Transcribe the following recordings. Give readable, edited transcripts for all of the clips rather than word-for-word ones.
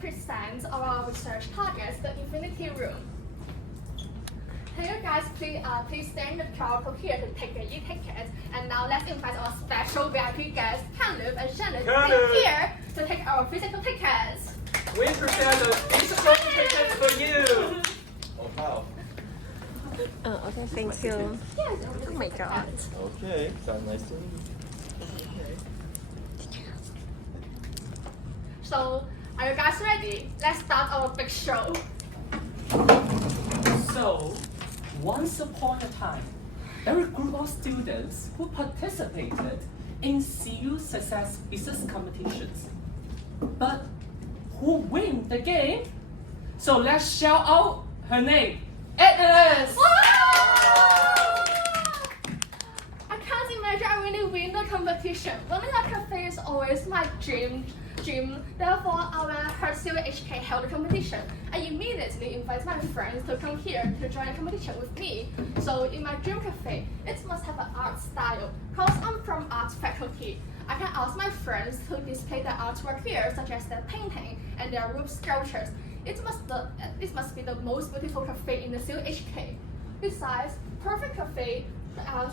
present our research targets, the Infinity Room. Here guys, please stand the crowd here to take your e-ticket. And now let's invite our special VIP guests, Hanluf and Shannon, to sit here to take our physical tickets. We prepare the physical tickets for you. Oh wow. Okay, thank you. Yes. Oh my god. Okay, sounds nice to meet you. So, are you guys ready? Let's start our big show. So, once upon a time, there were a group of students who participated in CU Success Business competitions. But who win the game? So let's shout out her name. Agnes! I can't imagine I really win the competition. Vanilla Cafe is always my dream. Therefore, I will pursue HK held the competition. I immediately invite my friends to come here to join the competition with me. So in my dream cafe, it must have an art style. Cause I'm from art faculty, I can ask my friends to display their artwork here, such as their painting and their roof sculptures. It must be the most beautiful cafe in the CUHK. Besides, perfect cafe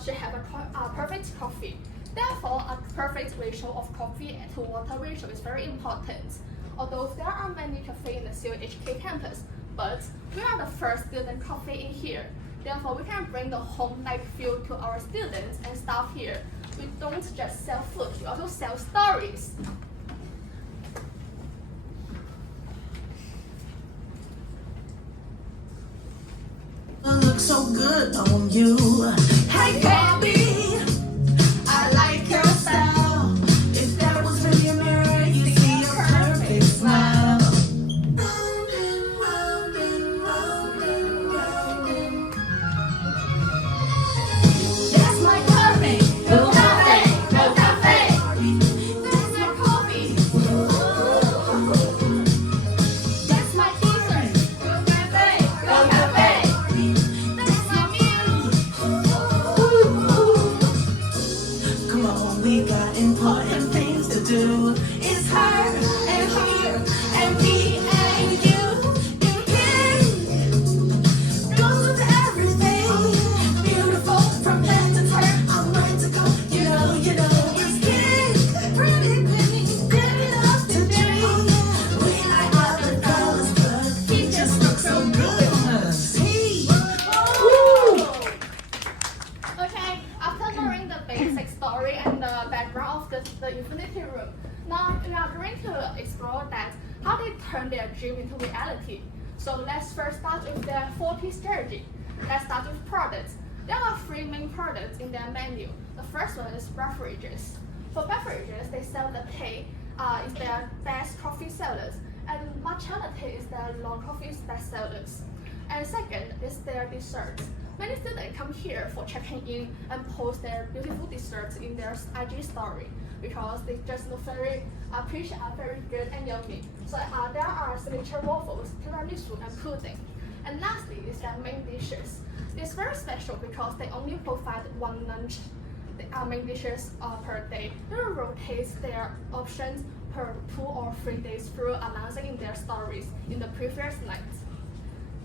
should have a perfect coffee. Therefore, a perfect ratio of coffee to water ratio is very important. Although there are many cafes in the CUHK campus, but we are the first student cafe in here. Therefore, we can bring the home-like feel to our students and staff here. We don't just sell food, we also sell stories. Look so good on you. Hey baby, I like your style. If there was really a mirror, you'd see your perfect smile. Round and round and round and round. That's my coffee. Go cafe, go cafe. That's my coffee. That's my dessert. Go cafe, go cafe. Come on, we got important things to do. It's her and her and me and you. You can go to everything. Beautiful from head to toe. I'm ready to go. You know, it's kid. Pretty, good enough to dream. When I got the colors, but he just looks so good on us. Okay, after knowing the basic story and the background of the Infinity Room, now we are going to explore that how they turn their dream into reality. So let's first start with their 4P strategy. Let's start with products. There are 3 main products in their menu. The first one is beverages. For beverages, they sell the tea, is their best coffee sellers, and matcha latte is their long coffee best sellers. And second is their desserts. Many students come here for checking in and post their beautiful desserts in their IG story because they just look very pretty, very good and yummy. So there are signature waffles, tiramisu, and pudding. And lastly is their main dishes. It's very special because they only provide one lunch main dishes per day. They will rotate their options per 2 or 3 days through announcing in their stories in the previous night.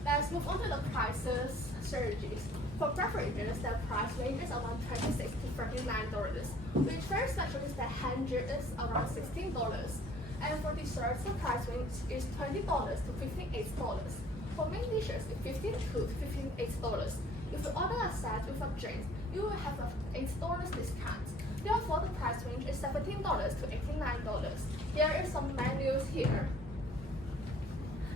Let's move on to the prices strategies. For beverages, their price range is around $26 to $39, which very special is that hand is around $16. And for desserts, the price range is $20 to $58. For main dishes, it's $15 to $58. If you order a set with a drink, you will have an $8 discount. Therefore, the price range is $17 to $89. There is some menus here.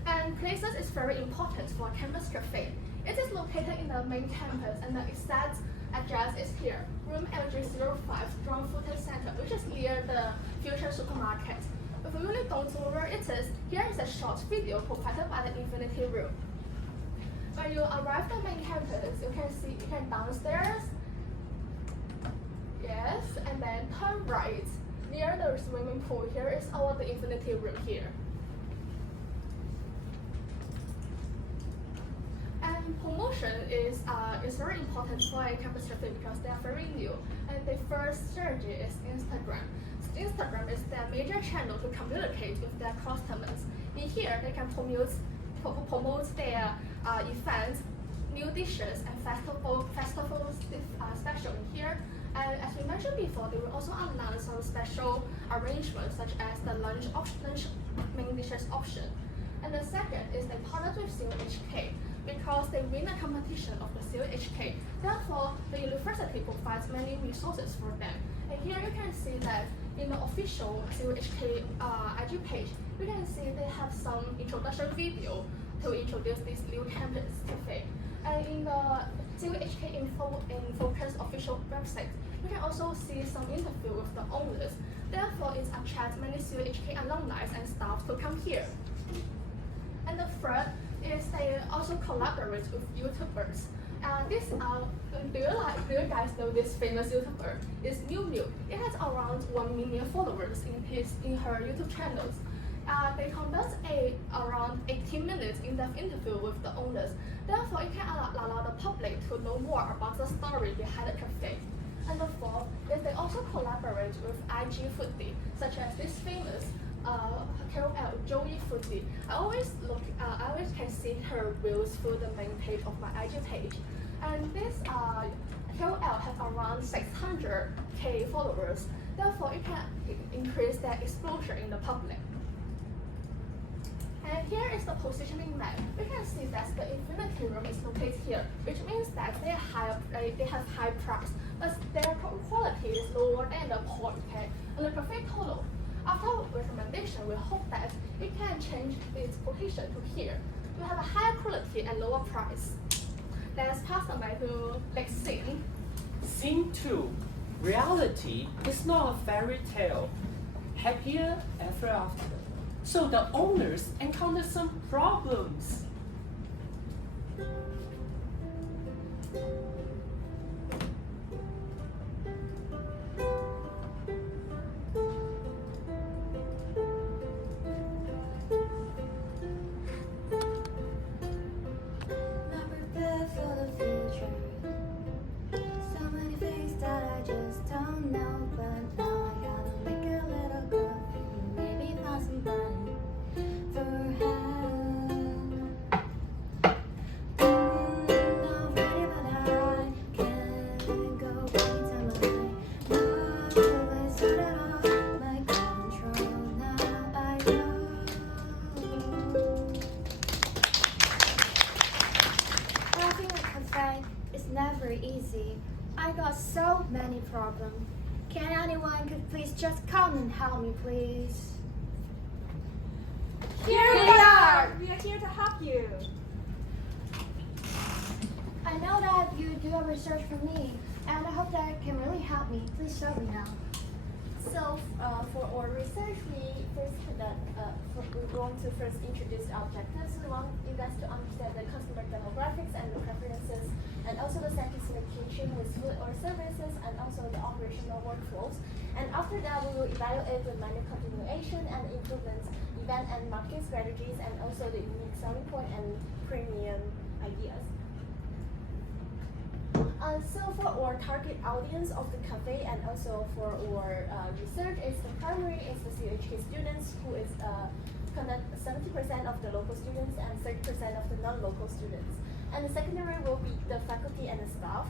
And places is very important for a campus cafe. It is located in the main campus and the exact address is here, room LG05, Drone Footage Center, which is near the Future Supermarket. If you really don't know where it is, here is a short video provided by the Infinity Room. When you arrive at the main campus, you can downstairs, yes, and then turn right. Near the swimming pool, here is the Infinity Room here. And promotion is very important for a campus cafe because they are very new. And the first strategy is Instagram. Instagram is their major channel to communicate with their customers. In here they can promote their events, new dishes, and festivals special in here. And as we mentioned before, they will also announce some special arrangements such as the lunch main dishes option. And the second is they partner with CUHK because they win a competition of the CUHK. Therefore, the university provides many resources for them. And here you can see that in the official CUHK IG page, you can see they have some introduction video to introduce this new campus cafe. And in the CUHK in Focus official website, you can also see some interview with the owners. Therefore, it attracts many CUHK alumni and staff to come here. And the third is they also collaborate with YouTubers. Do you guys know this famous YouTuber? It's Miu Miu. It has around 1 million followers in her YouTube channels. They conduct around 18 minutes in-depth interview with the owners. Therefore, it can allow the public to know more about the story behind the cafe. And the fourth is they also collaborate with IG foodie, such as this famous KOL Joey Foodie. I always can see her reels through the main page of my IG page. And this KOL has around 600k followers. Therefore, it can increase their exposure in the public. And here is the positioning map. We can see that the Infinity Room is located here, which means that they have high price, but their quality is lower than the point. Okay? And the cafe total. After recommendation, we hope that it can change its position to here. We have a higher quality and lower price. Let's pass the mic to next scene. Scene 2. Reality is not a fairy tale. Happier ever after. So the owners encounter some problems. Not prepared for the future. So many things that I just don't know, but now I gotta make a little coffee, maybe find some fun for help. Not ready, but I can't go anytime I not always out of my control. Now I know. Having a cafe is never easy. I got so many problems. Can anyone could please just come and help me, please? Here we are! We are here to help you. I know that you do a research for me, and I hope that can really help me. Please show me now. So for our research, we want to first introduce the objectives. We want you guys to understand the customer demographics and the preferences, and also the satisfaction with food or services, and also the operational workflows. And after that, we will evaluate the menu continuation and improvements, event and marketing strategies, and also the unique selling point and premium ideas. So for our target audience of the cafe and also for our research, is the primary is the CUHK students, who is connect 70% of the local students and 30% of the non-local students. And the secondary will be the faculty and the staff.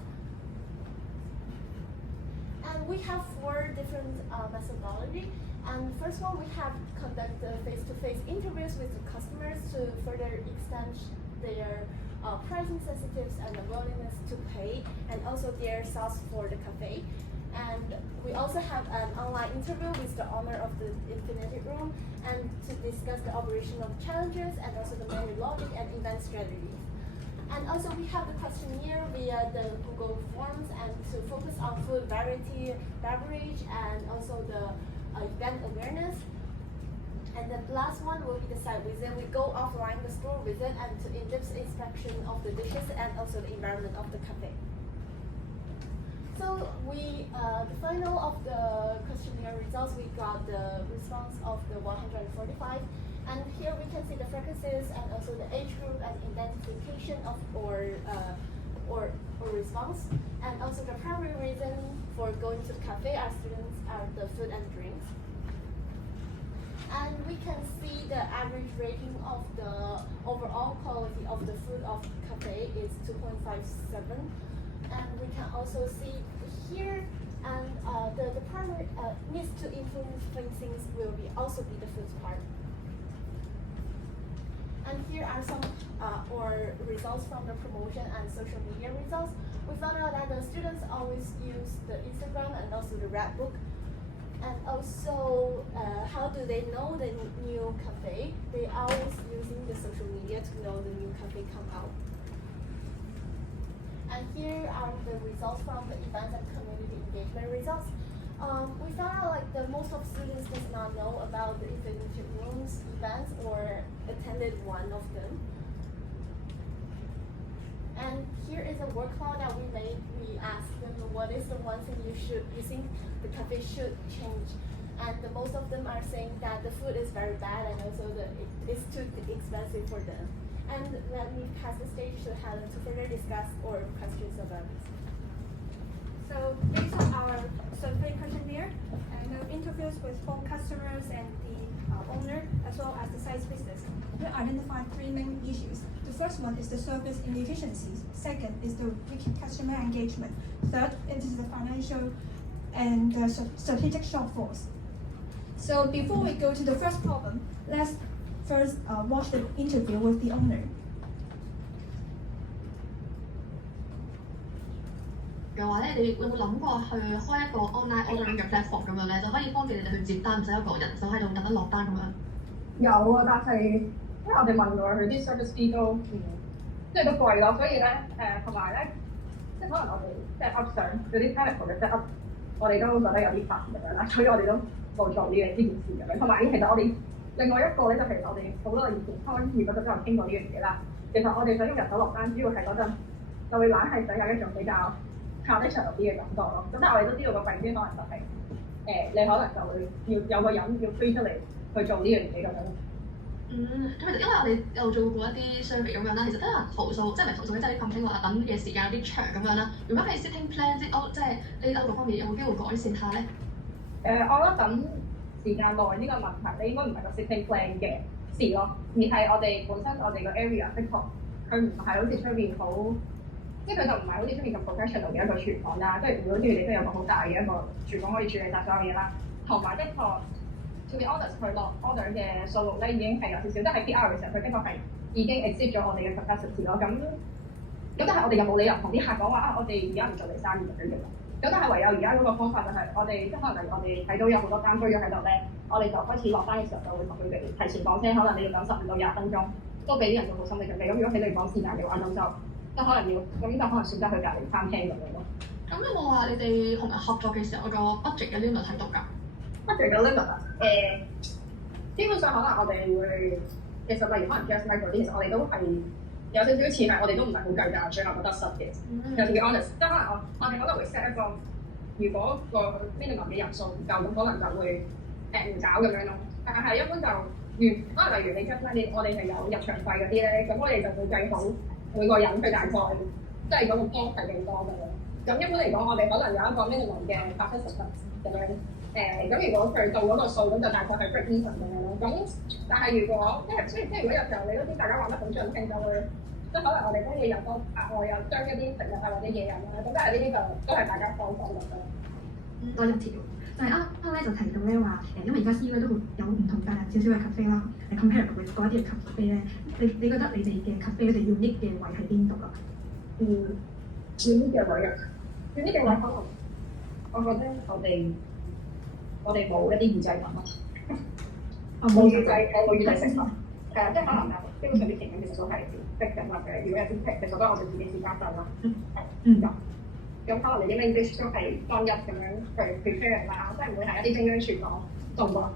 And we have 4 different methodology. And first one, we have conduct the face-to-face interviews with the customers to further extend their pricing sensitives and the willingness to pay, and also their sales for the cafe. And we also have an online interview with the owner of the Infinity Room, and to discuss the operational challenges and also the menu logic and event strategies. And also we have the questionnaire via the Google Forms, and to focus on food variety, beverage, and also the event awareness. And the last one will be the site visit. We go offline the store visit and to in-depth inspection of the dishes and also the environment of the cafe. So we, the final of the questionnaire results, we got the response of the 145. And here we can see the frequencies and also the age group and identification of our response. And also the primary reason for going to the cafe, our students, are the food and drinks. And we can see the average rating of the overall quality of the food of cafe is 2.57. And we can also see here, and the primary needs to influence things will be also be the food part. And here are some results from the promotion and social media results. We found out that the students always use the Instagram and also the Red Book. And also, how do they know the new cafe? They always using the social media to know the new cafe come out. And here are the results from the events and community engagement results. We found out like the most of students does not know about the Infinity Rooms events or attended one of them. And here is a word cloud that we made. We asked them what is the one thing you think the cafe should change. And the most of them are saying that the food is very bad and also it's too expensive for them. And let me pass the stage to Helen to further discuss or questions about this. So based on our survey questionnaire and interviews with both customers and the owner as well as the site business, we identified three main issues. The first one is the service inefficiencies. Second is the weak customer engagement. Third, it is the financial and the strategic shortfalls. So before we go to the first problem, let's first watch the interview with the owner. 嘅話咧，你有冇諗過去開一個 online ordering 嘅 platform 咁樣咧，就可以方便你哋去接單，唔使一個人手喺度特登落單咁樣？有啊，但係因為我哋問過佢啲 service fee 都即係都貴咯，所以咧同埋咧，即係可能我哋 set up 上嗰啲 technical 嘅 set up，我哋都覺得有啲煩咁樣啦，所以我哋都冇做呢件事咁樣。同埋其實我哋另外一個咧，就其實我哋好多以前開業嗰陣都有傾過呢樣嘢啦。其實我哋想用人手落單，主要係嗰陣就會懶係想有一種比較 traditional 啲嘅感覺咯。咁但係我哋都知道個弊端可能就係你可能就會要有個人要飛出嚟去做呢樣嘢咁樣。咁其實因為我哋有做過一啲 survey 咁樣啦，其實都有人投訴，即係唔係投訴嘅，即係啲 complain 話等嘅時間有啲長咁樣啦。如果係 sitting plan 即係呢歐陸方面有冇機會改善下咧？我覺得等時間內呢個問題，你應該唔係個 sitting plan 嘅事咯，而係我哋本身我哋個 area 的確佢唔係好似出邊好，即係佢就唔係好似出邊咁 professional 嘅一個廚房啦。即係如果佢哋都有個好大嘅一個廚房可以處理晒所有嘢啦，同埋的確 to be honest 佢落 order 嘅數目咧已經係有少少，即係喺 PR 嘅時候佢的確係已經 exceed 咗我哋嘅 capacity 咯。咁但係我哋又冇理由同啲客講話我哋而家唔做你生意咁樣嘅。咁但係唯有而家嗰個方法就係我哋即係可能我哋睇到有好多單居咗喺度咧，我哋就開始落單嘅時候就會同佢哋提前講聲，可能你要等15到20分鐘，都俾啲人做好心理準備。咁如果喺你講時間嘅話，咁就即係可能要咁就可能選擇去隔離餐廳咁樣咯。咁有冇話你哋同人合作嘅時候個 budget 嘅 limit 喺度㗎 ？budget 嘅 limit 啊，基本上可能我哋會其實例如可能 guest mic 嗰啲，其實我哋都係有少少似係我哋都唔係好計價，最後覺得失嘅。有時 be honest， 即係可能我哋可能會 set 一個，如果個 minimum 嘅人數唔夠，咁可能就會唔搞咁樣咯。但係一般就可能例如你 guest mic，我哋係有入場費嗰啲咧，咁我哋就會計好每個人佢大概即係嗰個 cost 係幾多咁樣。咁一般嚟講，我哋可能有一個 minimum 嘅 participants 咁樣。咁如果佢到嗰個數，咁就大概係 break even 咁樣咯。咁但係如果即係如果有時候你都知大家玩得好盡興，就會即係可能我哋當然又多額外又將一啲食物啊或者嘢飲啦。咁但係呢啲就都係大家放鬆咁樣。多一條就係啱啱咧就提到咧話因為而家 C 咧都會有唔同少少嘅 cafe 啦，compare 佢嗰一啲嘅 cafe 咧，你覺得你哋嘅 cafe 你哋 unique 嘅位喺邊度啊？unique 嘅位啊 unique 嘅位可能我覺得我哋冇一啲預製品咯。冇預製，我冇預製食品。即係可能基本上啲情景其實都係逼緊或者如果有啲平，其實都係我哋自己試加陣啦。咁可能你啲 main dish 都係當日咁樣去 prepare 啦，即係唔會係一啲中央廚房做咯。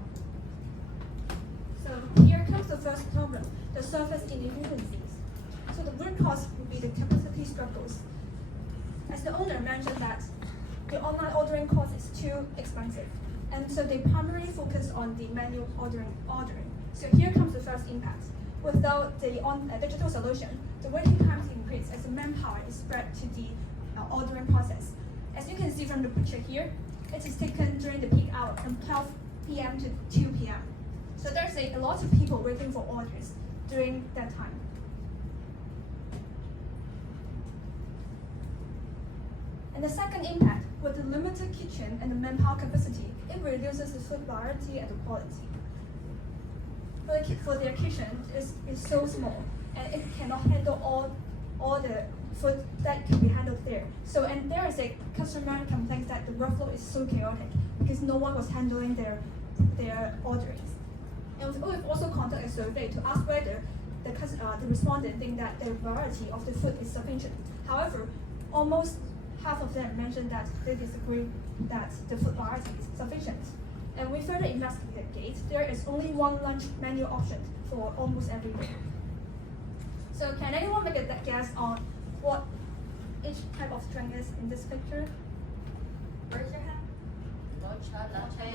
So here comes the first problem, the service inefficiencies. So the root cause would be the capacity struggles. As the owner mentioned that the online ordering cost is too expensive, and so they primarily focus on the manual ordering. So here comes the first impact. Without the digital solution, the waiting times increase as the manpower is spread to the ordering process. As you can see from the picture here, it is taken during the peak hour from 12 p.m. to 2 p.m. So there's a lot of people waiting for orders during that time. And the second impact, with the limited kitchen and the manpower capacity, it reduces the food variety and the quality. For their kitchen, is so small, and it cannot handle all the food that can be handled there. So, and there is a customer complaint that the workflow is so chaotic because no one was handling their orderings. And we've also conducted a survey to ask whether the respondent think that the variety of the food is sufficient. However, almost half of them mentioned that they disagree that the food variety is sufficient. And we further investigate, there is only one lunch menu option for almost every day. So can anyone make a guess on what each type of drink is in this picture? Raise your hand. Matcha latte.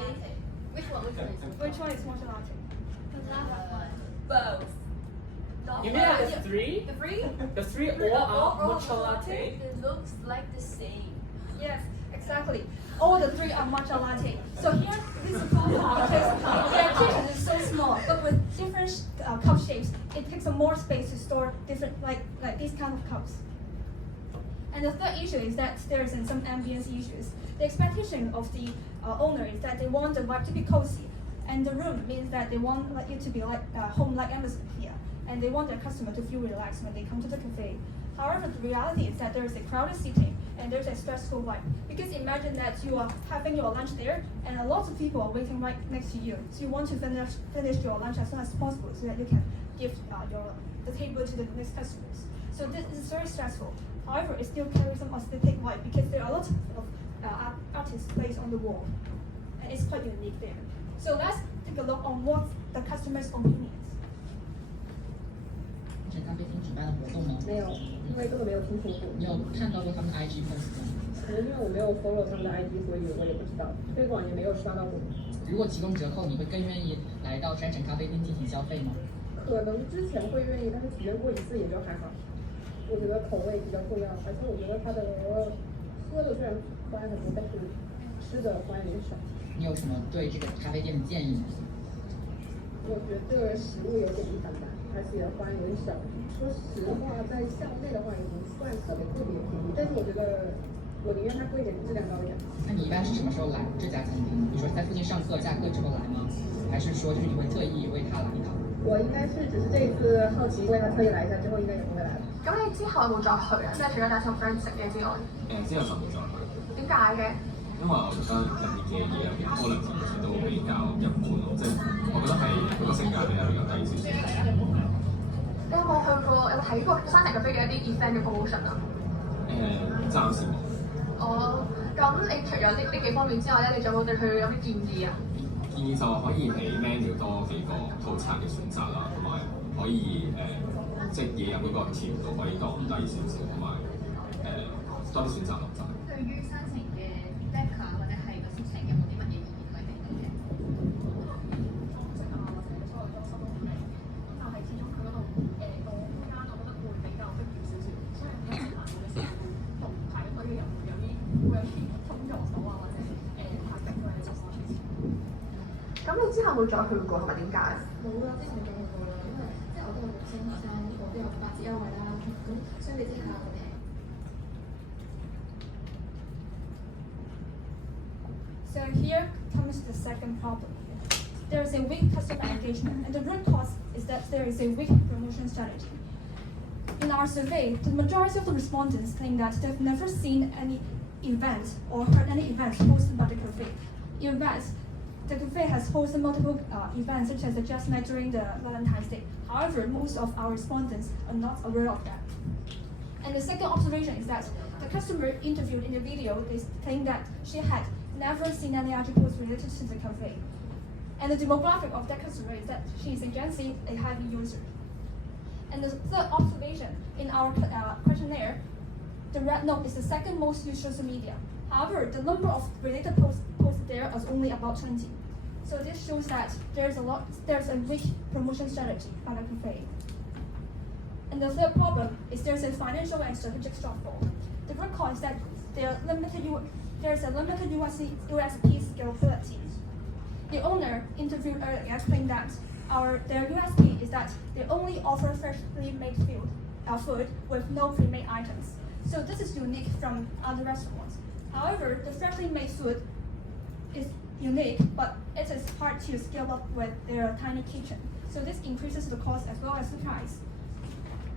Which one? Which one is matcha latte? Both. You mean the three? The three? The three all are matcha latte? It looks like the same. Yes, exactly. All the three are matcha latte. So here, this is cool because their kitchen is so small, but with different cup shapes, it takes more space to store different, like these kind of cups. And the third issue is that there's some ambience issues. The expectation of the owner is that they want the vibe to be cozy, and the room means that they want it to be like home-like atmosphere, and they want their customer to feel relaxed when they come to the cafe. However, the reality is that there is a crowded seating and there's a stressful vibe. Because imagine that you are having your lunch there and a lot of people are waiting right next to you. So you want to finish your lunch as soon as possible so that you can give the table to the next customers. So this is very stressful. However, it still carries some aesthetic vibe because there are a lot of artists placed on the wall. And it's quite unique there. So let's take a look on what the customer's opinions. 咖啡厅举办的活动吗？没有，因为根本没有听说过。你有看到过他们的 IG post 吗？可能因为我没有 follow 他们的 IG，所以我也不知道，推广也没有刷到过。如果提供折扣，你会更愿意来到山城咖啡厅进行消费吗？可能之前会愿意，但是体验过一次也就还好。我觉得口味比较重要，而且我觉得它的喝的虽然花样很多，但是吃的花样有点少。你有什么对这个咖啡店的建议吗？我觉得食物有点一般般，而且花样有点少。说实话，在校内的话也不算特别便宜，但是我觉得我宁愿它贵一点，质量高一点。那你一般是什么时候来这家餐厅？你说在附近上课下课之后来吗？还是说就是你会特意为它来一趟？我应该是只是这一次好奇为它特意来一下，之後應該也不會來了。咁你之後有冇再去啊？即係除咗帶同 friend 食嘢之外。之後就冇再去。點解嘅？因為我覺得入面嘅嘢入面可能其實都比較一般咯，即係我覺得係嗰個性價比較低少少。你有冇去過？有冇睇過山城咖啡嘅一啲 event 嘅 promotion 啊？暫時冇。哦，咁你除咗呢幾方面之外咧，你仲有冇對佢有啲建議啊？建議就可以喺 menu 多幾個套餐嘅選擇啦，同埋可以即係嘢飲嗰個甜度可以降低少少，同埋多啲選擇落就。對於山城嘅 decor 或者係個色情有冇啲乜嘢意見佢哋嘅？但係始終佢嗰度個空間，我覺得會比較逼狹少少，所以喺行嘅時候會動態，所以又會有啲通咗手啊，或者拍緊佢嘅質素。咁你之後會再去過係咪點解？冇啦，之前未去過啦，因為即係我都有6星學生，呢個都有8折優惠啦，咁相比之下我哋。So here comes the second problem. There is a weak customer engagement, and the root cause is that there is a weak promotion strategy. In our survey, the majority of the respondents claim that they've never seen any event or heard any events hosted by the cafe. In fact, the cafe has hosted multiple events such as a jazz night during the Valentine's Day. However, most of our respondents are not aware of that. And the second observation is that the customer interviewed in the video, they claim that she had never seen any articles related to the cafe. And the demographic of that customer is that she is a Gen Z, a heavy user. And the third observation in our questionnaire, the red note is the second most used social media. However, the number of related posts there is only about 20. So this shows that there's a weak promotion strategy by the cafe. And the third problem is there's a financial and strategic shortfall. The root cause is that there's a limited USP scalability. the owner interviewed earlier explained that their USP is that they only offer freshly made food with no pre-made items. So this is unique from other restaurants. However, the freshly made food is unique, but it is hard to scale up with their tiny kitchen. So this increases the cost as well as the price.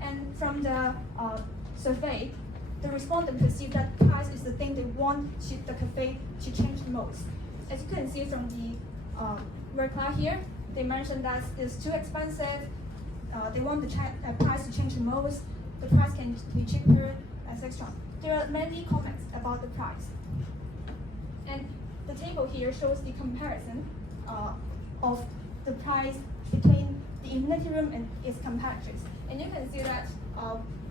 And from the survey, the respondent perceived that price is the thing they want the cafe to change the most. As you can see from the reply here, they mentioned that it's too expensive. They want the price to change the most. The price can be cheaper, etc. There are many comments about the price. And the table here shows the comparison of the price between the Infinity Room and its competitors. And you can see that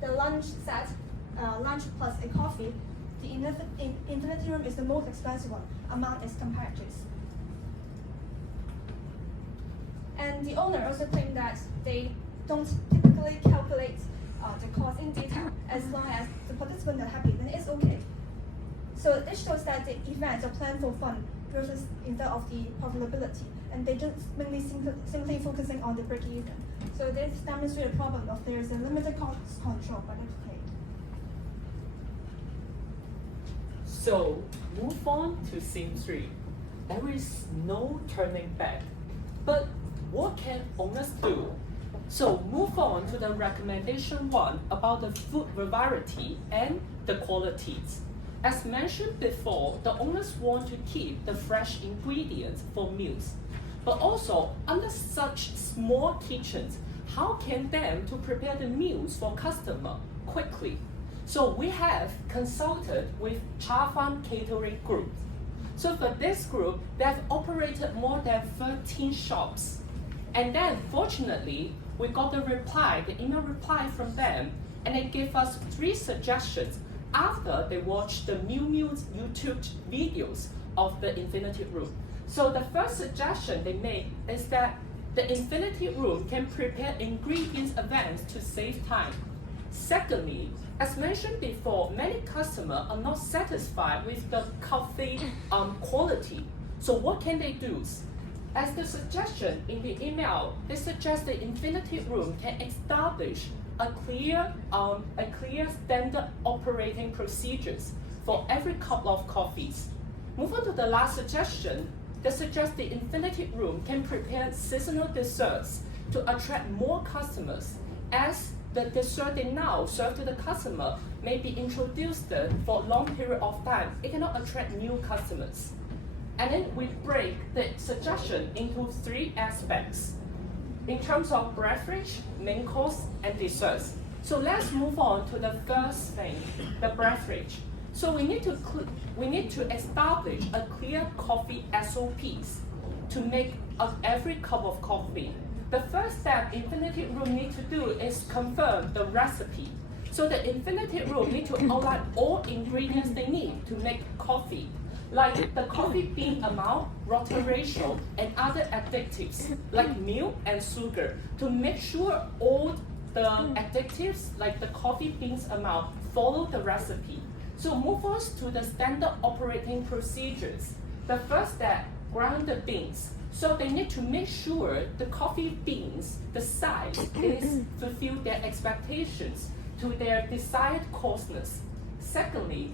the lunch set, lunch plus a coffee, the Infinity Room is the most expensive one among its competitors. And the owner also claimed that they don't typically calculate the cost in detail. As long as the participants are happy, then it's okay. So this shows that the events are planned for fun versus instead of the profitability, and they just mainly simply focusing on the break-even. So this demonstrates a problem of there is a limited cost control by the trade. So move on to scene 3. There is no turning back. But what can owners do? So move on to the recommendation 1 about the food variety and the qualities. As mentioned before, the owners want to keep the fresh ingredients for meals. But also, under such small kitchens, how can them to prepare the meals for customer quickly? So we have consulted with T2 Catering Group. So for this group, they have operated more than 13 shops. And then fortunately, we got the email reply from them, and they gave us 3 suggestions after they watched the Miu Miu's YouTube videos of the Infinity Room. So the first suggestion they made is that the Infinity Room can prepare ingredients advance to save time. Secondly, as mentioned before, many customers are not satisfied with the coffee quality. So what can they do? As the suggestion in the email, they suggest the Infinity Room can establish a clear standard operating procedures for every cup of coffees. Move on to the last suggestion. They suggest the Infinity Room can prepare seasonal desserts to attract more customers, as the dessert they now serve to the customer may be introduced for a long period of time. It cannot attract new customers. And then we break the suggestion into 3 aspects in terms of beverage, main course, and desserts. So let's move on to the first thing, the beverage. So we need to establish a clear coffee SOPs to make every cup of coffee. The first step Infinity Room need to do is confirm the recipe. So the Infinity Room need to outline all ingredients they need to make coffee, like the coffee bean amount, water ratio, and other additives like milk and sugar, to make sure all the additives like the coffee beans amount follow the recipe. So move on to the standard operating procedures. The first step, grind the beans. So they need to make sure the coffee beans, the size is fulfill their expectations to their desired coarseness. Secondly,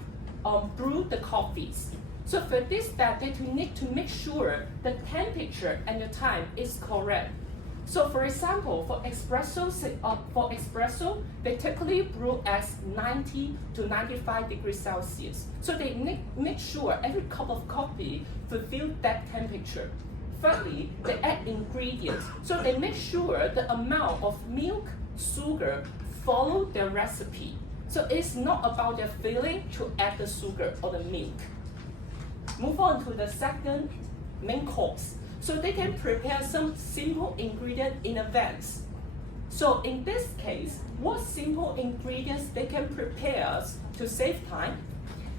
brew the coffees. So for this step, they need to make sure the temperature and the time is correct. So for example, for espresso, they typically brew at 90 to 95 degrees Celsius. So they make sure every cup of coffee fulfill that temperature. Thirdly, they add ingredients. So they make sure the amount of milk, sugar follow their recipe. So it's not about their feeling to add the sugar or the milk. Move on to the second main course. So they can prepare some simple ingredient in advance. So in this case, what simple ingredients they can prepare to save time?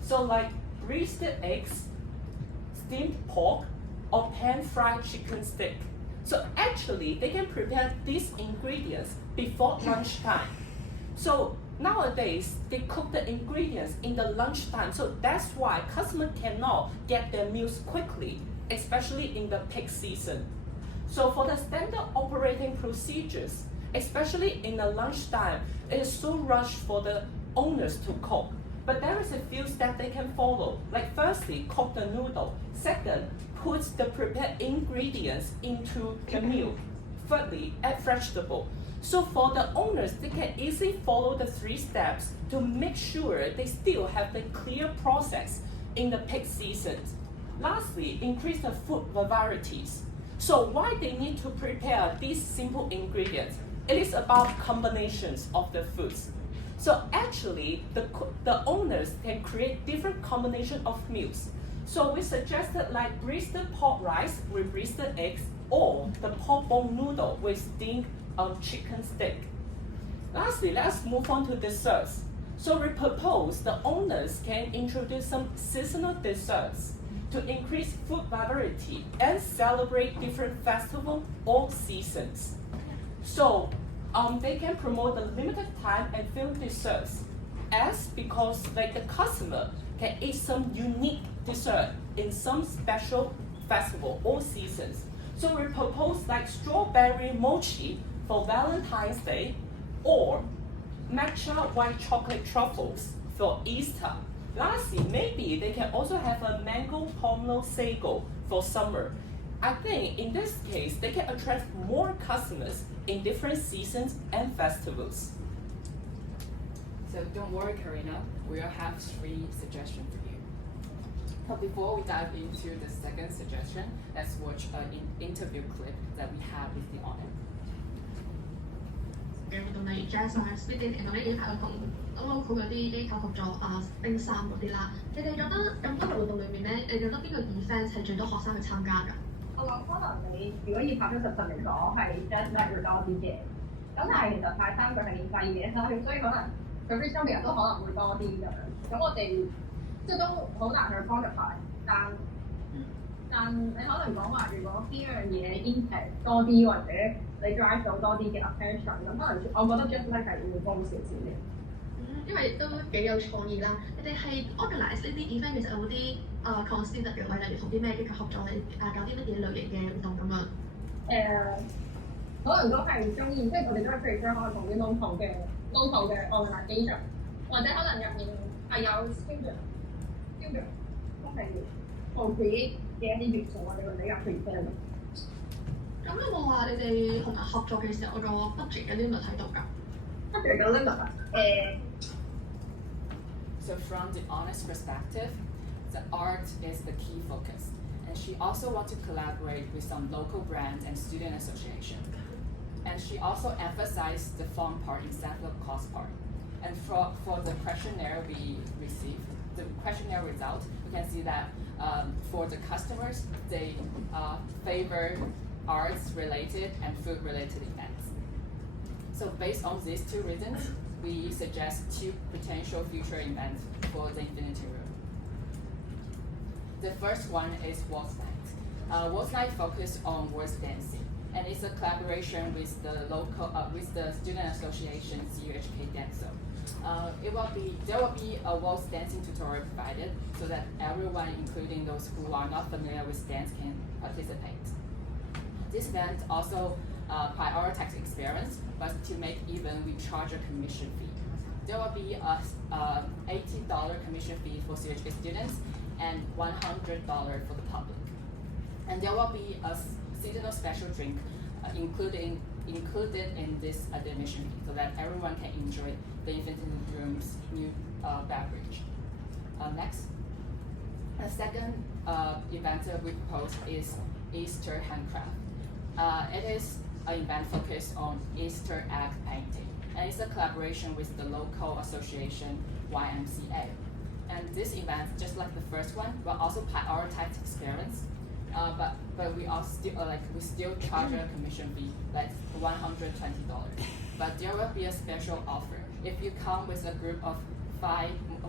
So like roasted eggs, steamed pork, or pan-fried chicken stick. So actually, they can prepare these ingredients before lunchtime. So nowadays, they cook the ingredients in the lunchtime. So that's why customers cannot get their meals quickly. especially in the peak season. So for the standard operating procedures, especially in the lunchtime, it is so rushed for the owners to cook. But there is a few steps they can follow. Like firstly, cook the noodle. Second, put the prepared ingredients into the meal. Thirdly, add vegetable. So for the owners, they can easily follow the 3 steps to make sure they still have the clear process in the peak seasons. Lastly, increase the food varieties. So why they need to prepare these simple ingredients? It is about combinations of the foods. So actually, the owners can create different combination of meals. So we suggested like braised pork rice with braised eggs, or the pork bone noodle with steamed chicken steak. Lastly, let's move on to desserts. So we propose the owners can introduce some seasonal desserts to increase food variety and celebrate different festivals or seasons. So they can promote the limited time and film desserts, as because like the customer can eat some unique dessert in some special festival or seasons. So we propose like strawberry mochi for Valentine's Day, or matcha white chocolate truffles for Easter. Lastly, maybe they can also have a mango pomelo sago for summer. I think in this case, they can attract more customers in different seasons and festivals. So don't worry, Karina, we'll have 3 suggestions for you. But before we dive into the second suggestion, let's watch an interview clip that we have with the owner. 嘅活動例如 jazz 啊、speaking 同呢啲係同 local 嗰啲機構合作啊、冰衫嗰啲啦。你哋覺得咁多個活動裏面咧，你覺得邊個 event 係最多學生去參加㗎？我諗可能你如果以拍出實嚟講係 jazz night 會多啲嘅，咁但係其實派衫佢係免費嘅，所以可能佢 free 嘅人都可能會多啲咁樣。咁我哋即係都好難去 quantify，但你可能講話，如果呢樣嘢 impact 多啲，或者你 drive 到多啲嘅 attention，咁可能我覺得 just like 係會高少少嘅。因為都幾有創意啦。你哋係 organize 呢啲 event 其實有冇啲consider 嘅位，例如同啲咩機構合作，你搞啲乜嘢類型嘅活動咁樣？可能都係中意，即係我哋都係譬如將可能同啲 local 嘅 organisation， 或者可能入面係有 student 都係 co-create 嘅一啲元素，我哋會比較 prefer。咁有冇話你哋同人合作嘅時候個 budget 有啲咪睇到㗎 ？budget 嘅 limit 啊So from the owner's perspective, the art is the key focus, and she also wants to collaborate with some local brands and student association. And she also emphasized the fun part instead of the cost part. And for the questionnaire we received, the questionnaire result, we can see that for the customers, they favor arts-related and food-related events. So based on these 2 reasons, we suggest 2 potential future events for the Infinity Room. The first one is Waltz Night. Waltz Night focuses on waltz dancing, and it's a collaboration with the student association CUHK Dancer. There will be a waltz dancing tutorial provided so that everyone, including those who are not familiar with dance, can participate. This event also prioritizes experience, but to make even, we charge a commission fee. There will be a $80 commission fee for CHK students and $100 for the public. And there will be a seasonal special drink included in this admission fee, so that everyone can enjoy the Infinity Room's new beverage. Next, the second event that we propose is Easter Handcraft. It is an event focused on Easter egg painting, and it's a collaboration with the local association YMCA. And this event, just like the first one, will also prioritize experience, but we still charge a commission fee, like $120. But there will be a special offer. If you come with a group of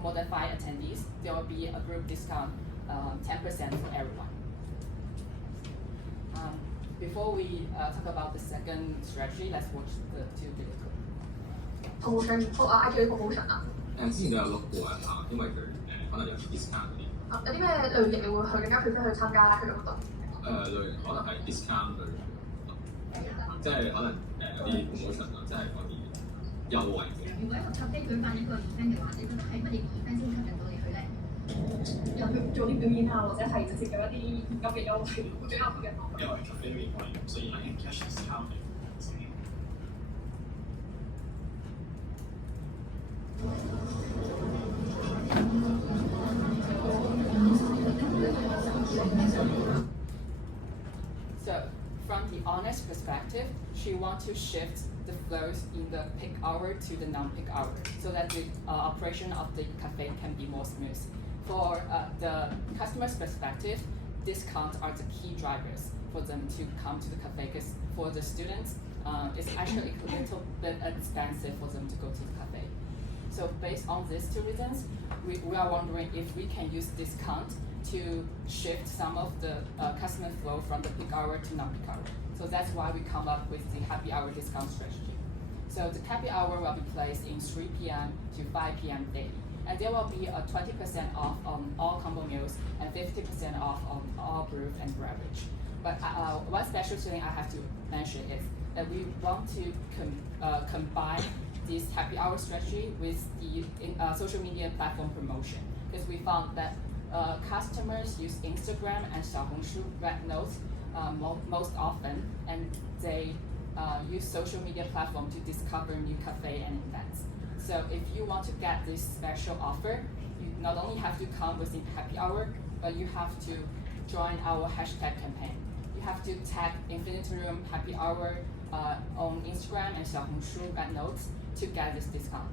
more than 5 attendees, there will be a group discount, 10% for everyone. Before we talk about the second strategy, let's watch the 2 video clips. promotion 啊，IG promotion 啊。之前都有碌過一下，因為佢可能有啲 discount 嗰啲。有啲咩類型你會去更加 prefer 去參加佢嘅活動？類型可能係 discount 類型活動，即係可能有啲 promotion 啊，即係嗰啲優惠嘅。如果一個咖啡舉辦一個 event 嘅話，你覺得係乜嘢 event 先吸引到你去咧？有去做啲表演啊，或者係直接有一啲現金嘅優惠，會最啱嘅。因為咖啡都應該咁，所以係 cash discount 嘅。So, from the owner's perspective, she wants to shift the flows in the peak hour to the non-peak hour so that the operation of the cafe can be more smooth. For the customer's perspective, discounts are the key drivers for them to come to the cafe because for the students, it's actually a little bit expensive for them to go to the cafe. So based on these two reasons, we are wondering if we can use discount to shift some of the customer flow from the peak hour to non-peak hour. So that's why we come up with the happy hour discount strategy. So the happy hour will be placed in 3 p.m. to 5 p.m. daily. And there will be a 20% off on all combo meals and 50% off on all brew and beverage. But one special thing I have to mention is that we want to combine this happy hour strategy with the social media platform promotion because we found that customers use Instagram and Xiaohongshu Red Notes most often, and they use social media platform to discover new cafe and events. So if you want to get this special offer, you not only have to come within happy hour, but you have to join our hashtag campaign. You have to tag Infinity Room Happy Hour on Instagram and Xiaohongshu Red Notes to get this discount.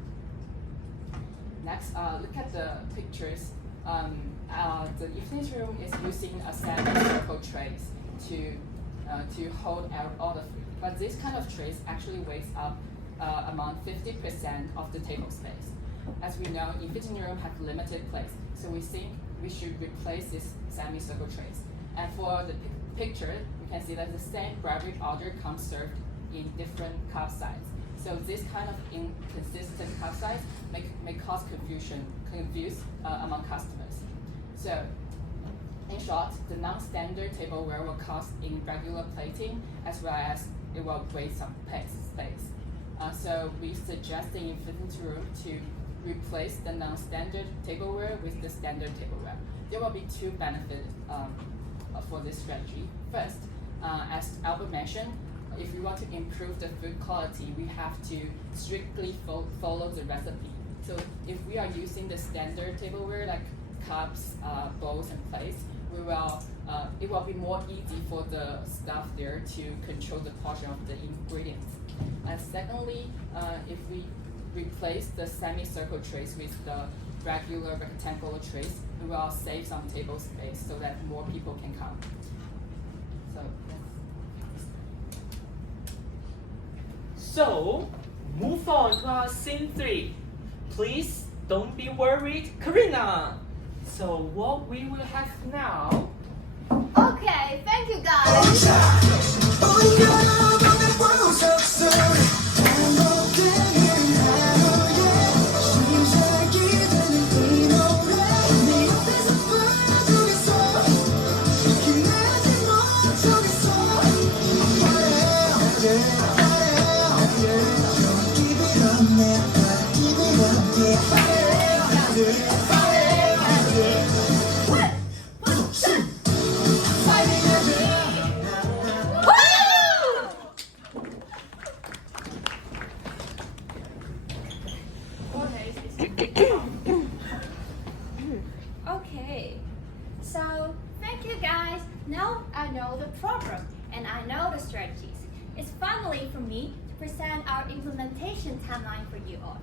Next, look at the pictures. The Infinity Room is using a semi-circle trays to hold all the food. But this kind of trays actually weighs up among 50% of the table space. As we know, Infinity Room have limited place, so we think we should replace this semi-circle trays. And for the picture, you can see that the same beverage order comes served in different cup size. So this kind of inconsistent cup size may cause confuse among customers. So in short, the non-standard tableware will cost in regular plating as well as it will waste some space. So we suggest the Infinity Room to replace the non-standard tableware with the standard tableware. There will be two benefits for this strategy. First, as Albert mentioned, if we want to improve the food quality, we have to strictly follow the recipe. So if we are using the standard tableware like cups, bowls, and plates, it will be more easy for the staff there to control the portion of the ingredients. And secondly, if we replace the semicircle trays with the regular rectangular trays, we will save some table space so that more people can come. So, move on to our scene 3. Please don't be worried, Karina. So what we will have now. Okay, thank you guys. Okay, so thank you guys. Now I know the program and I know the strategies. It's finally for me to present our implementation timeline for you all.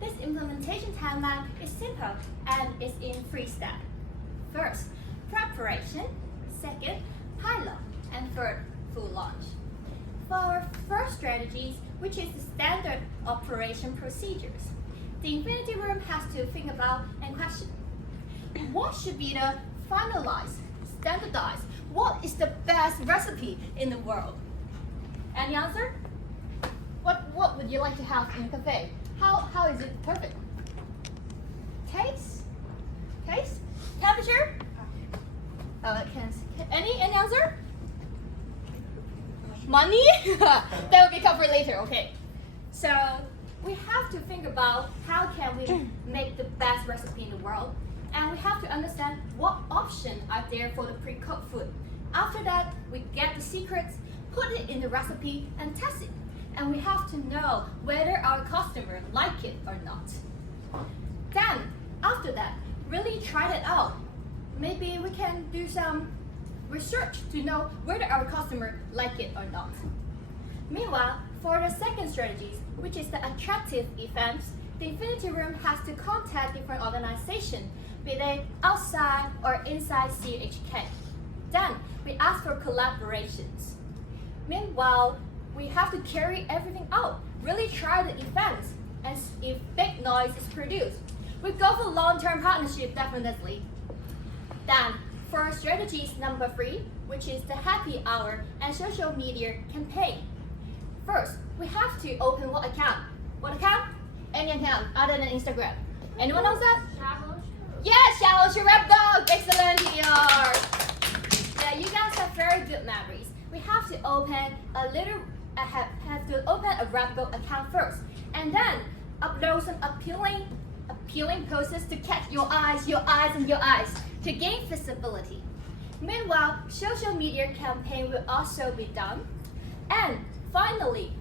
This implementation timeline is simple and is in 3 steps. First, preparation. Second, pilot. And third, full launch. For our first strategies, which is the standard operation procedures, the Infinity Room has to think about and question what should be the finalized, standardized, what is the best recipe in the world? Any answer? What would you like to have in a cafe? How is it perfect? Taste? Taste? Temperature? Any answer? Money? That will be covered later, okay. So we have to think about how can we make the best recipe in the world, and we have to understand what options are there for the pre-cooked food. After that, we get the secrets, put it in the recipe and test it. And we have to know whether our customer like it or not. Then, after that, really try it out. Maybe we can do some research to know whether our customer like it or not. Meanwhile, for the second strategies, which is the attractive events, the Infinity Room has to contact different organizations, be they outside or inside CHK. Then, we ask for collaborations. Meanwhile, we have to carry everything out, really try the events, and if big noise is produced, we go for long-term partnership definitely. Then, for strategies number 3, which is the happy hour and social media campaign. First, we have to open what account? What account? Any account other than Instagram. Anyone knows that? Yes, Shallow Rap Dog. Excellent here. Yeah, you guys have very good memories. We have to open a Rap Dog account first, and then upload some appealing posts to catch your eyes, and your eyes to gain visibility. Meanwhile, social media campaign will also be done. And finally,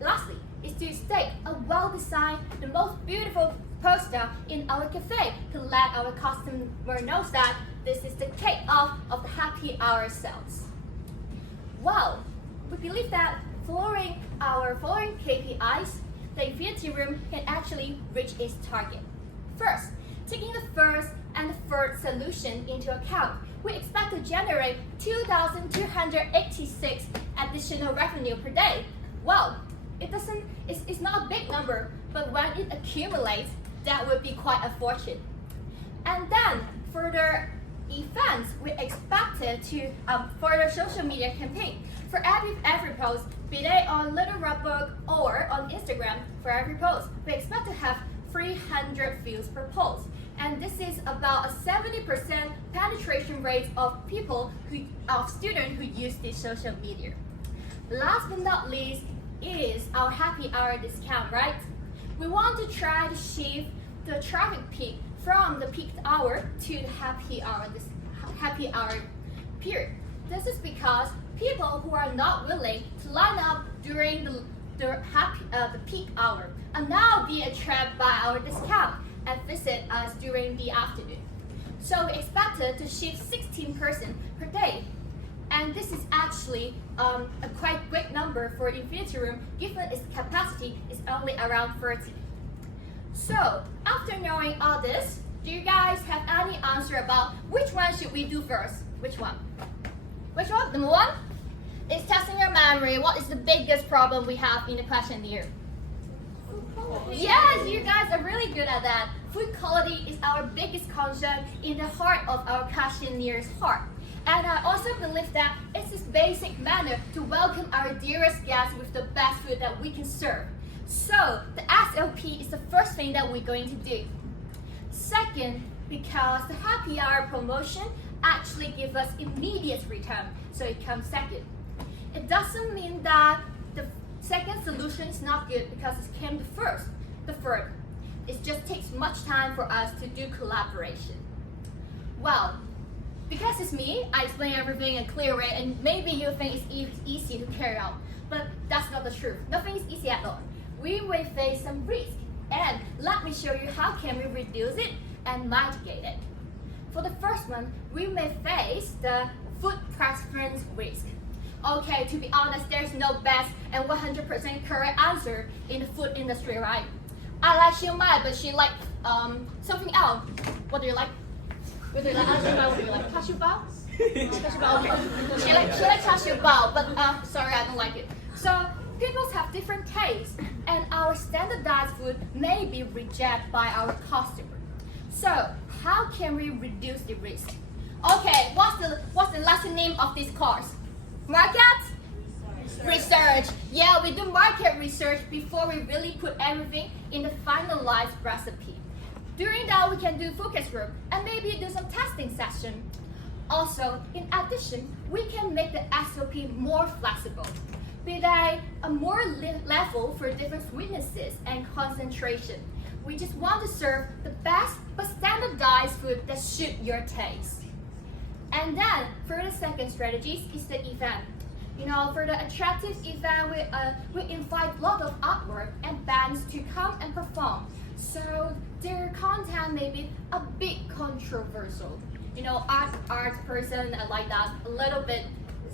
lastly, is to stake a well-designed, the most beautiful poster in our cafe to let our customer know that this is the kick-off of the happy hour sales. Well, we believe that following our following KPIs, the Infinity Room can actually reach its target. First, taking the first and the third solution into account, we expect to generate 2,286 additional revenue per day. Well, it's not a big number, but when it accumulates, that would be quite a fortune. And then further events, we expected to further social media campaign. For every post, be they on Little Red Book or on Instagram, for every post, we expect to have 300 views per post. And this is about a 70% penetration rate of students who use this social media. Last but not least is our happy hour discount, right? We want to try to shift the traffic peak from the peak hour to the happy hour period. This is because people who are not willing to line up during the peak hour are now being attracted by our discount and visit us during the afternoon. So we expected to shift 16% per day. And this is actually a quite great number for Infinity Room, given its capacity is only around 30. So, after knowing all this, do you guys have any answer about which one should we do first? Which one? Which one? Number 1 is testing your memory. What is the biggest problem we have in the questionnaire? Yes, you guys are really good at that. Food quality is our biggest concern in the heart of our questionnaires heart. And I also believe that it's this basic manner to welcome our dearest guests with the best food that we can serve. So the SLP is the first thing that we're going to do. Second, because the happy hour promotion actually gives us immediate return, so it comes second. It doesn't mean that the second solution is not good because it came the first. The third, it just takes much time for us to do collaboration. Well, because it's me, I explain everything in a clear way, and maybe you think it's easy to carry out, but that's not the truth. Nothing is easy at all. We will face some risk, and let me show you how can we reduce it and mitigate it. For the first one, we may face the food preference risk. Okay, to be honest, there's no best and 100% correct answer in the food industry, right? I like Xiu Mai, but she like something else. What do you like? What do you like? What do you like? Char Siu Bao? She likes Char Siu Bao, but sorry, I don't like it. So people have different tastes, and our standardized food may be rejected by our customer. So how can we reduce the risk? Okay, what's the last name of this course? Market? Research. Yeah, we do market research before we really put everything in the finalized recipe. During that, we can do focus group and maybe do some testing session. Also, in addition, we can make the SOP more flexible, be they a more level for different sweetnesses and concentration. We just want to serve the best but standardized food that suit your taste. And then, for the second strategy is the event. For the attractive event, we invite a lot of artwork and bands to come and perform. So their content may be a bit controversial. Art person like that, a little bit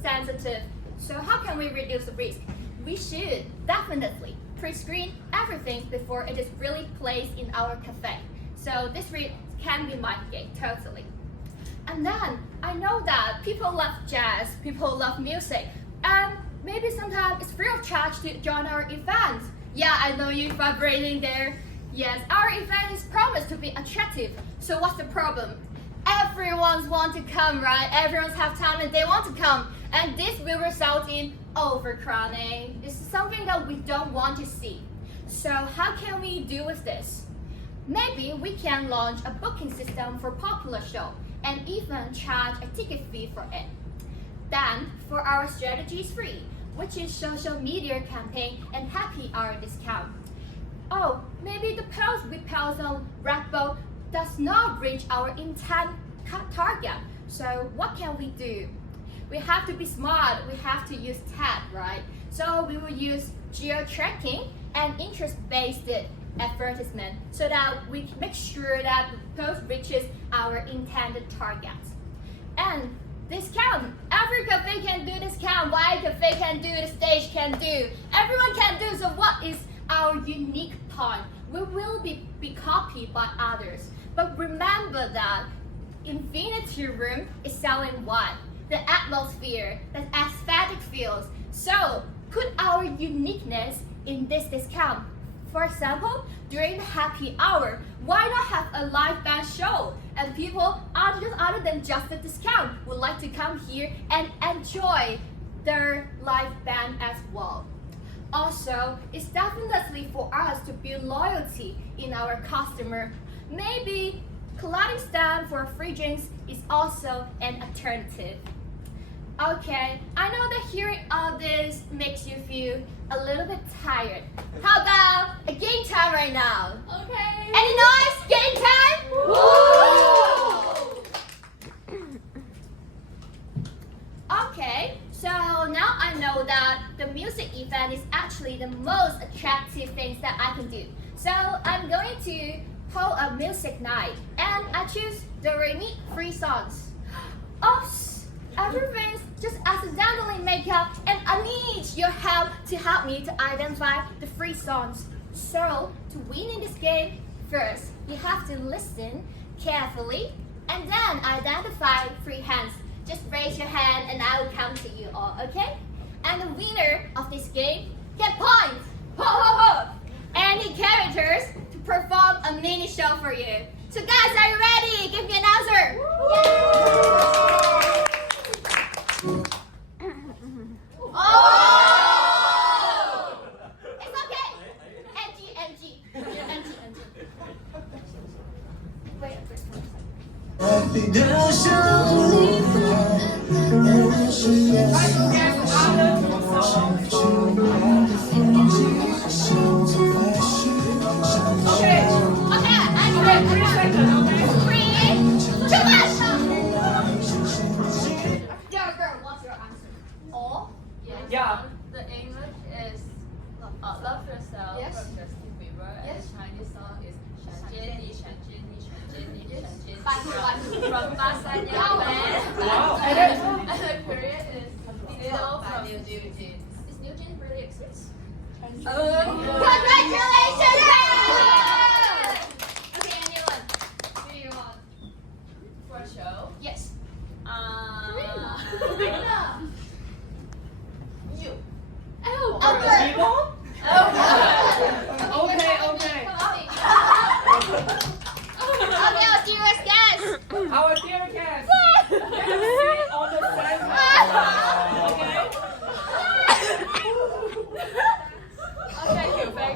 sensitive. So how can we reduce the risk? We should definitely pre-screen everything before it is really placed in our cafe. So this risk can be mitigated totally. And then I know that people love jazz, people love music, and maybe sometimes it's free of charge to join our events. Yeah, I know you vibrating there. Yes, our event is promised to be attractive. So what's the problem? Everyone's want to come, right? Everyone's have time and they want to come. And this will result in overcrowding. It's something that we don't want to see. So how can we deal with this? Maybe we can launch a booking system for popular show and even charge a ticket fee for it. Then, for our strategies 3, which is social media campaign and happy hour discount. Oh, maybe the post we post on Redbow does not reach our intent target. So what can we do? We have to be smart. We have to use tag, right? So we will use geo-tracking and interest-based advertisement so that we make sure that the post reaches our intended targets. And discount. Every cafe can do discount. Why cafe can do, the stage can do. Everyone can do. So what is our unique point? We will be copied by others. But remember that Infinity Room is selling what? The atmosphere, the aesthetic feels. So put our uniqueness in this discount. For example, during the happy hour, why not have a live band show? And people other than just the discount would like to come here and enjoy their live band as well. Also, it's definitely for us to build loyalty in our customer. Maybe colliding stand for free drinks is also an alternative. Okay, I know that hearing all this makes you feel a little bit tired. How about a game time right now? Okay. Any noise? Game time? Okay, so now I know that the music event is actually the most attractive things that I can do. So I'm going to hold a music night and I choose the Remy free songs. Oops! Everything's just accidentally make up and I need your help to help me to identify the free songs. So, to win in this game, first you have to listen carefully and then identify free hands. Just raise your hand and I will count to you all, okay? And the winner of this game get points! Ho ho ho! Any characters to perform a mini show for you. So guys, are you ready? Give me an answer! Oh! It's okay. NG. Wait. Yeah. The English is Love Yourself Yes. from Justin Bieber, and Yes. the Chinese song is 想见你想见你想见你想见你 From Basanya Wow. Band. Wow. And the Korean is Little from New Jeans. Is New Jeans really exist? Congratulations! Okay, anyone? Do you want? For a show? Yes. Karina. You. Oh, People? Okay. Okay, our dearest guest. Our dear guest. Let us sit on the center. Okay? Thank you.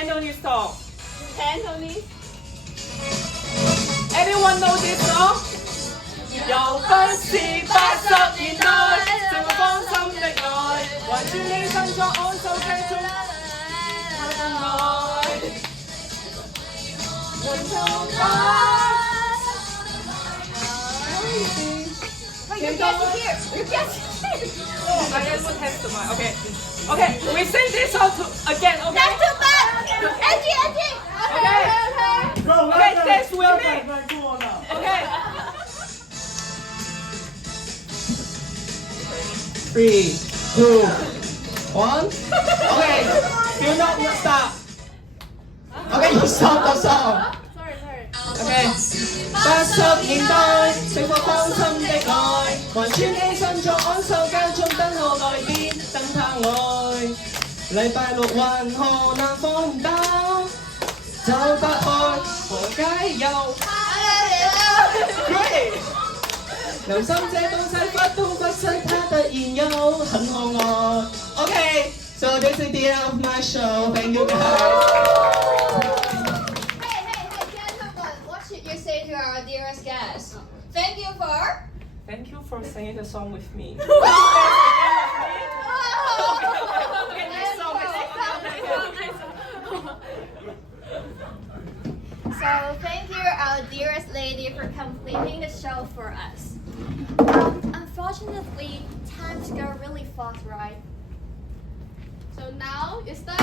Cantonese song. Cantonese. Anyone know this song? 又不是80年代，這個芳心的愛，還轉你身作安守繼續愛。人就把 Wait, you're guessing here. You're guessing here. Oh, I guess we'll test the mic. Okay. Okay, we sing this song again, okay? That's too bad. Edgy. Okay. Okay, dance with me. Okay. 3, 2, 1. Okay, do not stop. Okay, you stop the song. Okay. 80年代，盛放芳心的愛，還穿起身作安守間中等我來電，等他愛。禮拜六還何難放膽，走不開何解又 Great！ 良心這東西不東不西，它突然又很可愛。Okay, so this is the end of my show. Thank you guys. You say to our dearest guests, thank you for singing the song with me. So thank you, our dearest lady, for completing the show for us. Unfortunately, times go really fast, right? So now it's the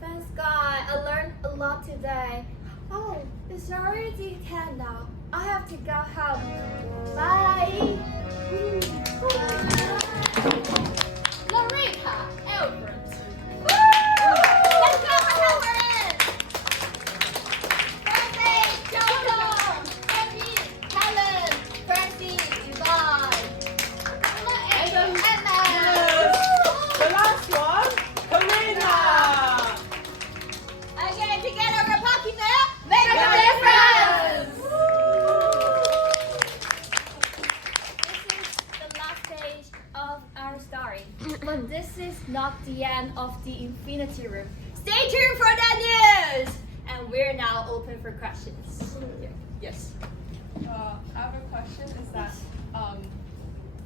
Thanks God, I learned a lot today. Oh, it's already 10 now. I have to go home. Bye. Loretta Albert. Let's go for Albert. Birthday, Jojo, Happy, Helen, Francie, Yvonne, and Emma. The last one, Karina. Okay, together we're Poké mee. Make a difference. This is the last stage of our story, but this is not the end of the Infinity Room. Stay tuned for the news, and we're now open for questions. Yes. I have a question. Is that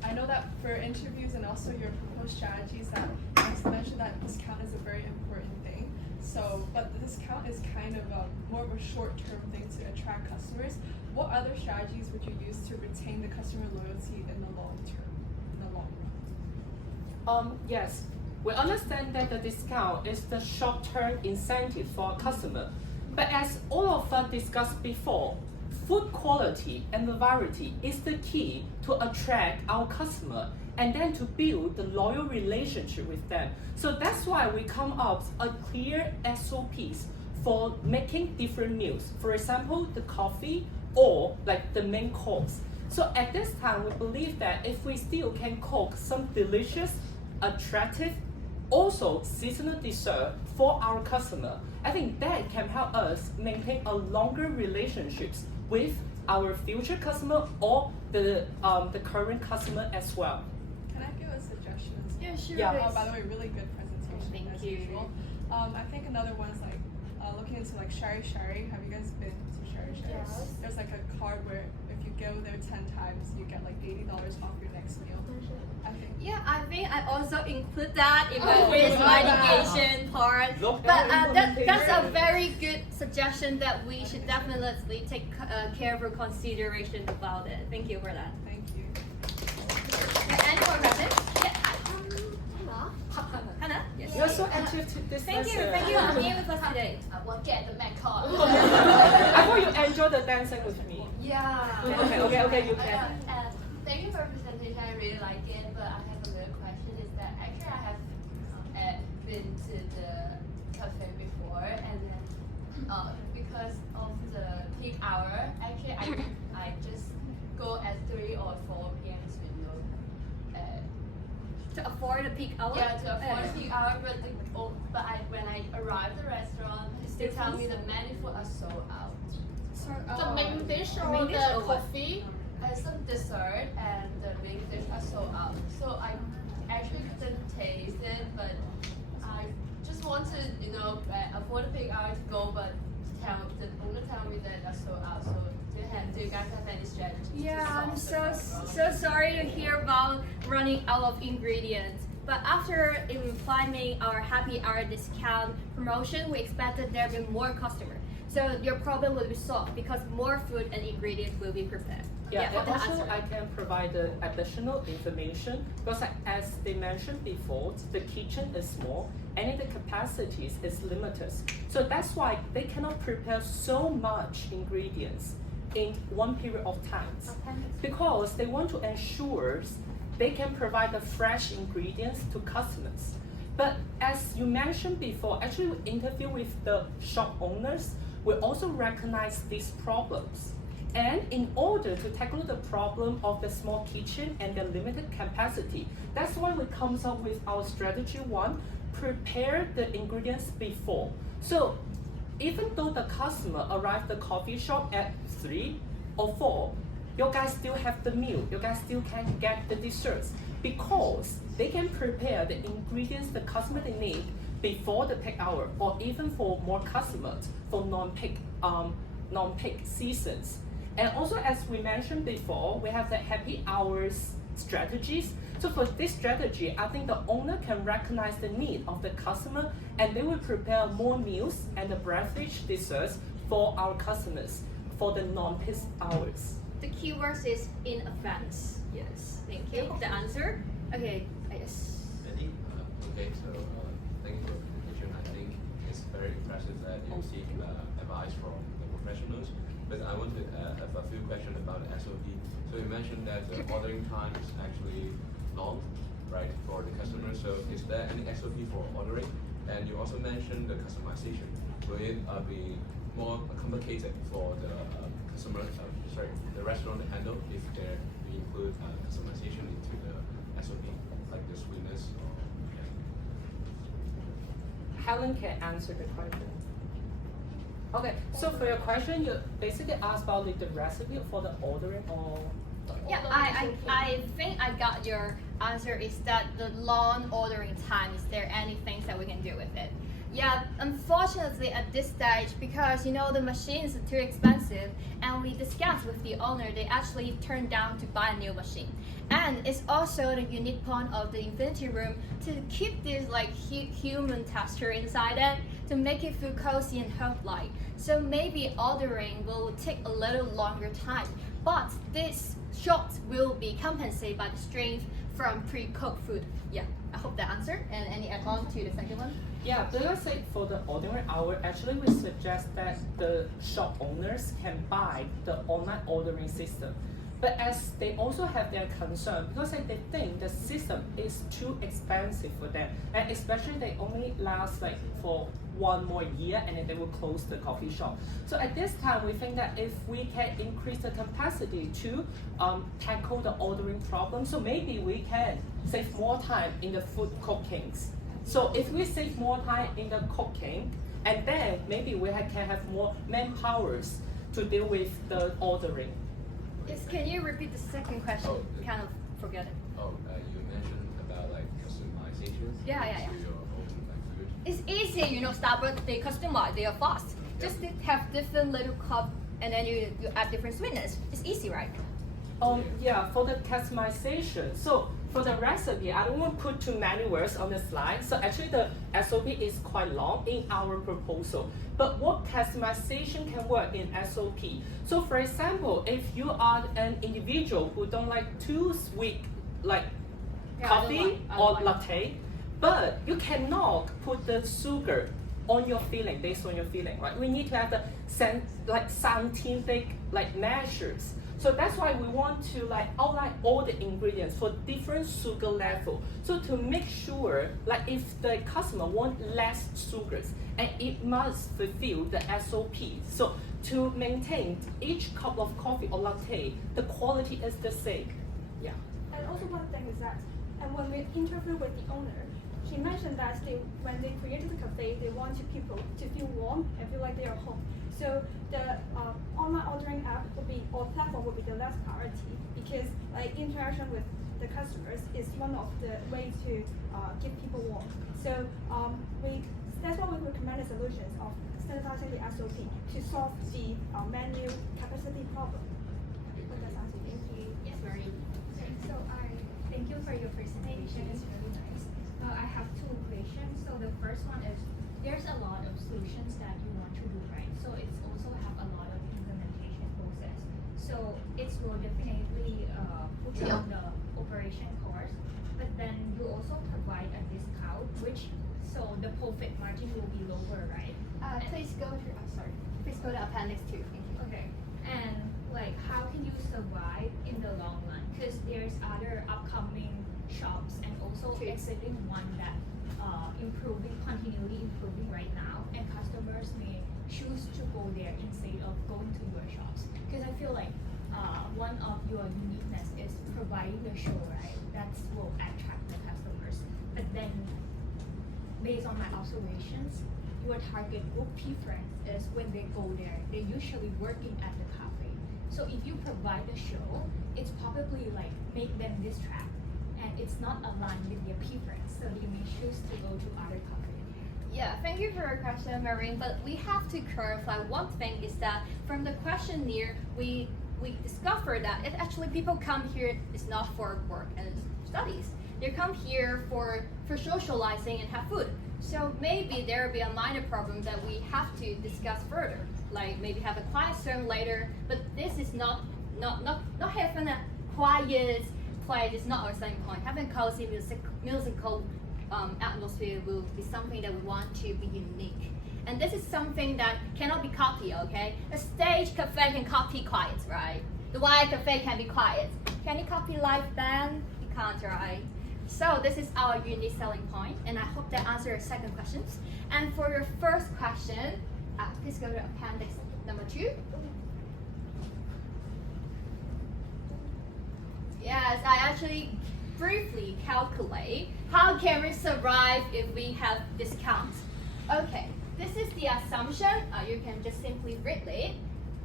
I know that for interviews and also your proposed strategies, that you mentioned that discount is a very important thing. So, but the discount is kind of more of a short-term thing to attract customers. What other strategies would you use to retain the customer loyalty in the long term, in the long run? Yes, we understand that the discount is the short-term incentive for a customer. But as all of us discussed before, food quality and the variety is the key to attract our customer and then to build the loyal relationship with them. So that's why we come up with a clear SOPs for making different meals. For example, the coffee or like the main course. So at this time, we believe that if we still can cook some delicious, attractive, also seasonal dessert for our customer, I think that can help us maintain a longer relationships with our future customer or the current customer as well. Can I give a suggestion? Yeah, sure. Yeah. By the way, really good presentation. Thank you. Usual. I think another one's like looking into like Shari. Have you guys been to Shari? Yes. There's like a card where if you go there 10 times, you get like $80 off your next meal. I think I also include that in my risk mitigation part. But that's a very good suggestion that we should definitely take careful consideration about it. Thank you for that. Thank you. Any more questions? Yeah. Hannah? Yes. You're so active to this Thank you for being with us today. I won't get the Mac card. I thought you enjoyed the dancing with me. Yeah. Okay, you can. Thank you for the presentation. I really like it, but I have a little question. Is that actually I have been to the cafe before, and then because of the peak hour, actually I just go at 3 or 4 p.m. window. To afford a peak hour? Yeah, to afford a peak hour, but when I arrive at the restaurant, they tell me the menu food are sold out. Sorry, The main dish the or main dish the or what? coffee? Some dessert and the main dish are sold out. So I actually couldn't taste it, but I just wanted, afford a big hour to go, but the owner tell me that they're sold out. So do you guys have any strategies? Yeah, to I'm solve so sorry to hear about running out of ingredients. But after implementing our happy hour discount promotion, we expected there will be more customers. So your problem will be solved because more food and ingredients will be prepared. Yeah, hope and that also answered. I can provide the additional information because as they mentioned before, the kitchen is small and the capacities is limited. So that's why they cannot prepare so much ingredients in one period of time. Because they want to ensure they can provide the fresh ingredients to customers. But as you mentioned before, actually we interview with the shop owners, we also recognize these problems. And in order to tackle the problem of the small kitchen and the limited capacity, that's why we come up with our strategy one, prepare the ingredients before. So even though the customer arrived the coffee shop at 3 or 4, you guys still have the meal, you guys still can get the desserts because they can prepare the ingredients the customer they need before the peak hour or even for more customers for non-peak seasons. And also, as we mentioned before, we have the happy hours strategies. So for this strategy, I think the owner can recognize the need of the customer and they will prepare more meals and the beverage desserts for our customers for the non-peak hours. The keywords is in advance. Yes, thank you. The answer? Okay, yes. Eddie? Okay, so thank you for the presentation. I think it's very impressive that you seek advice from the professionals. But I want to have a few questions about the SOP. So you mentioned that the ordering time is actually long, right, for the customer. So is there any SOP for ordering? And you also mentioned the customization. Will it be more complicated for the customer, the restaurant to handle if we include customization into the SOP, like the sweetness? Helen can answer the question. Okay, so for your question, you basically asked about the recipe for the ordering or? Yeah, I think I got your answer is that the long ordering time, is there any things that we can do with it? Yeah, unfortunately at this stage, because the machines are too expensive and we discussed with the owner, they actually turned down to buy a new machine. And it's also the unique point of the Infinity Room to keep this human texture inside it, to make it feel cozy and home-like. So maybe ordering will take a little longer time, but this shot will be compensated by the strength from pre-cooked food. Yeah, I hope that answered. And any add-on to the second one? Yeah, let's say for the ordering hour, actually we suggest that the shop owners can buy the online ordering system. But as they also have their concern, because they think the system is too expensive for them, and especially they only last for 1 more year and then they will close the coffee shop. So at this time, we think that if we can increase the capacity to tackle the ordering problem, so maybe we can save more time in the food cookings. So if we save more time in the cooking, and then maybe we can have more manpowers to deal with the ordering. Yes, can you repeat the second question? Kind of forget it. You mentioned about customization. Yeah. To your own food. It's easy, Starbucks, they customize, they are fast. Just have different little cup and then you add different sweetness. It's easy, right? Yeah, for the customization. So for the recipe, I don't want to put too many words on the slide. So actually the SOP is quite long in our proposal. But what customization can work in SOP? So for example, if you are an individual who don't like too sweet, coffee or latte, but you cannot put the sugar on your feeling, based on your feeling, right? We need to have the scientific measures. So that's why we want to outline all the ingredients for different sugar level. So to make sure if the customer want less sugars, and it must fulfill the SOP. So to maintain each cup of coffee or latte, the quality is the same. Yeah. And also one thing is that, and when we interviewed with the owner, she mentioned that when they created the cafe, they wanted people to feel warm and feel like they are home. So the online ordering app would be or platform would be the last priority because like interaction with the customers is one of the ways to give people warm. So that's why we recommend the solutions of standardizing the SOP to solve the menu capacity problem. Thank you. Yes, Marie. So thank you for your presentation. It's really nice. I have two questions. So the first one is there's a lot of solutions that you want to do, right? So it's also have a lot of implementation process. So it will definitely put on the operation cost, but then you also provide a discount, which so the profit margin will be lower, right? Please go to appendix 2. Thank you. Okay. And like, how can you survive in the long run? Because there's other upcoming shops and also existing one that continually improving right now, and customers may choose to go there instead of going to your shops. Because I feel like one of your uniqueness is providing the show, right? That will attract the customers. But then, based on my observations, your target group preference is when they go there, they're usually working at the cafe. So if you provide the show, it's probably like make them distract, and it's not aligned with their preference, so they may choose to go to other cafes. Yeah, thank you for your question, Marine. But we have to clarify one thing is that from the questionnaire, we discovered that it actually people come here is not for work and studies. They come here for socializing and have food. So maybe there will be a minor problem that we have to discuss further, like maybe have a quiet zone later. But this is not having a quiet place is not our selling point. Having cozy musical atmosphere will be something that we want to be unique. And this is something that cannot be copied, okay? A stage cafe can copy quiet, right? The white cafe can be quiet. Can you copy live band? You can't, right? So this is our unique selling point, and I hope that answers your second question. And for your first question, please go to appendix number 2. Yes, I actually briefly calculate how can we survive if we have discounts. Okay, this is the assumption. You can just simply read it.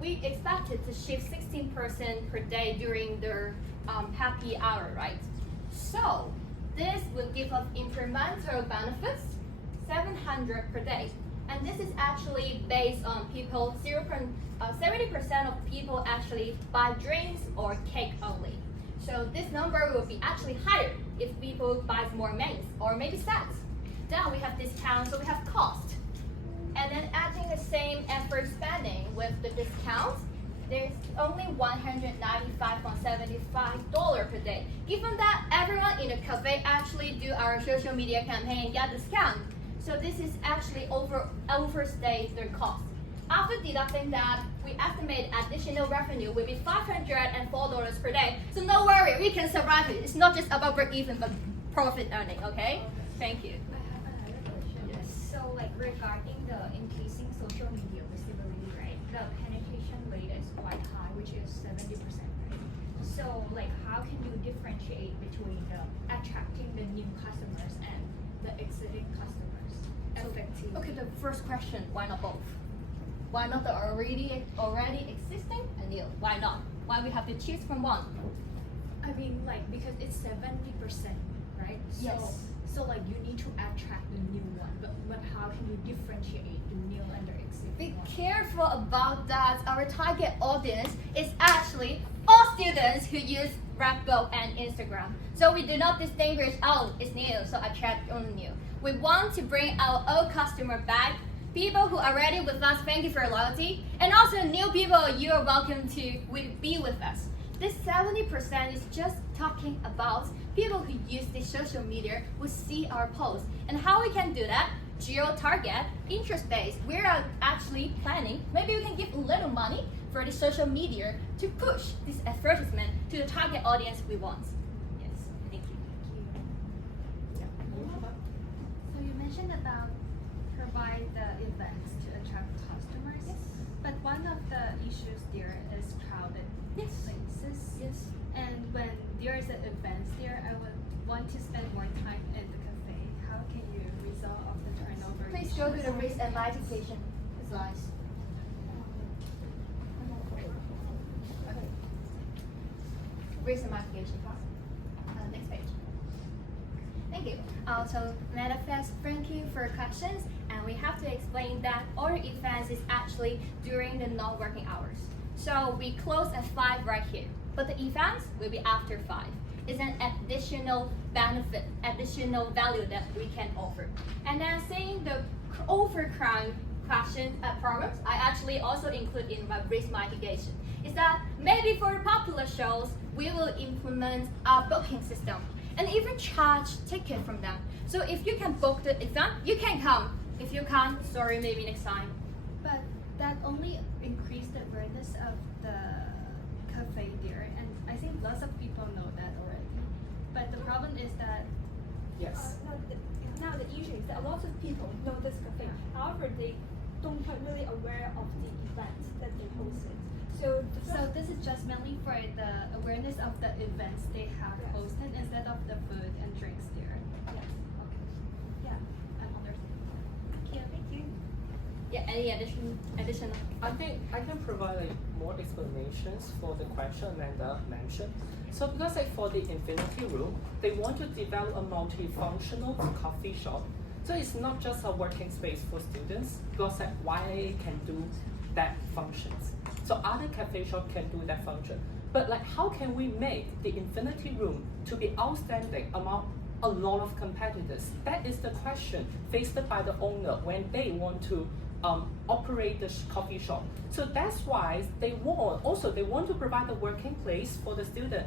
We expected to shift 16% per day during the happy hour, right? So this will give us incremental benefits, 700 per day. And this is actually based on people, 70% of people actually buy drinks or cake only. So this number will be actually higher if people buy more mains or maybe sets. Then we have discounts, so we have cost. And then adding the same effort spending with the discounts, there's only $195.75 per day. Given that everyone in the cafe actually do our social media campaign and get discount, so this is actually overstays their cost. After deducting that, we estimate additional revenue will be $504 per day. So no worry, we can survive it. It's not just about break even, but profit earning. Okay? Thank you. I have another question. Yes. So like regarding the increasing social media visibility, right? The penetration rate is quite high, which is 70%, right? So like how can you differentiate between the attracting the new customers and the exiting customers effectively? Okay, the first question, why not both? Why not the already existing and new? Why not? Why we have to choose from one? I mean, like because it's 70%, right? Yes. So like you need to attract the new one, but how can you differentiate the new and the existing Be one? careful about that. Our target audience is actually all students who use Rapbo and Instagram. So we do not distinguish, oh, it's new, so attract only new. We want to bring our old customer back. People who are already with us, thank you for your loyalty. And also new people, you are welcome to be with us. This 70% is just talking about people who use this social media will see our posts. And how we can do that? Geo-target, interest-based. We're actually planning, maybe we can give a little money for the social media to push this advertisement to the target audience we want. Yes, thank you. So you mentioned about provide the events to attract customers. Yes. But one of the issues there is crowded places. Yes. And when there is an event there, I would want to spend more time at the cafe. How can you resolve the turnover? Please go to the risk and mitigation slides. recent modification part. Next page. Thank you. So manifest, thank you for questions. And we have to explain that our events is actually during the non-working hours. So we close at 5 right here, but the events will be after 5. It's an additional benefit, additional value that we can offer. And then saying the overcrowd question problems, I actually also include in my risk mitigation. Is that maybe for popular shows, we will implement a booking system and even charge ticket from them. So if you can book the event, you can come. If you can't, sorry, maybe next time. But that only increased the awareness of the cafe there, and I think lots of people know that already. But the problem is that Yes. Now the issue is that a lot of people know this cafe. However, they don't quite really aware of the events that they hosted. So this is just mainly for the awareness of the events they have hosted instead of the food and drinks there. Yes. Okay. Yeah. I understand. Thank you. Yeah, any additional? I think I can provide like more explanations for the question Amanda mentioned. So because like for the Infinity Room, they want to develop a multifunctional coffee shop. So it's not just a working space for students, because like YA can do that functions. So other cafe shop can do that function. But like how can we make the Infinity Room to be outstanding among a lot of competitors? That is the question faced by the owner when they want to operate the coffee shop. So that's why they want to provide a working place for the student.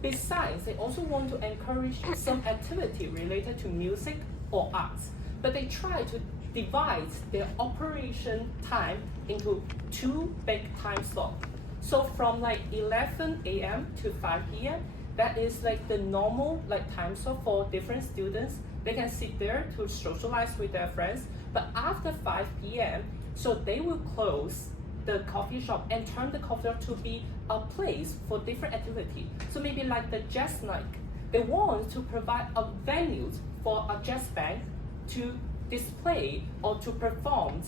Besides, they also want to encourage some activity related to music or arts. But they try to divide their operation time into 2 big time slots. So from like 11 a.m. to 5 p.m., that is like the normal like time slot for different students. They can sit there to socialize with their friends. But after 5 p.m., so they will close the coffee shop and turn the coffee shop to be a place for different activity. So maybe like the jazz night, they want to provide a venue for a jazz band to display or to perform.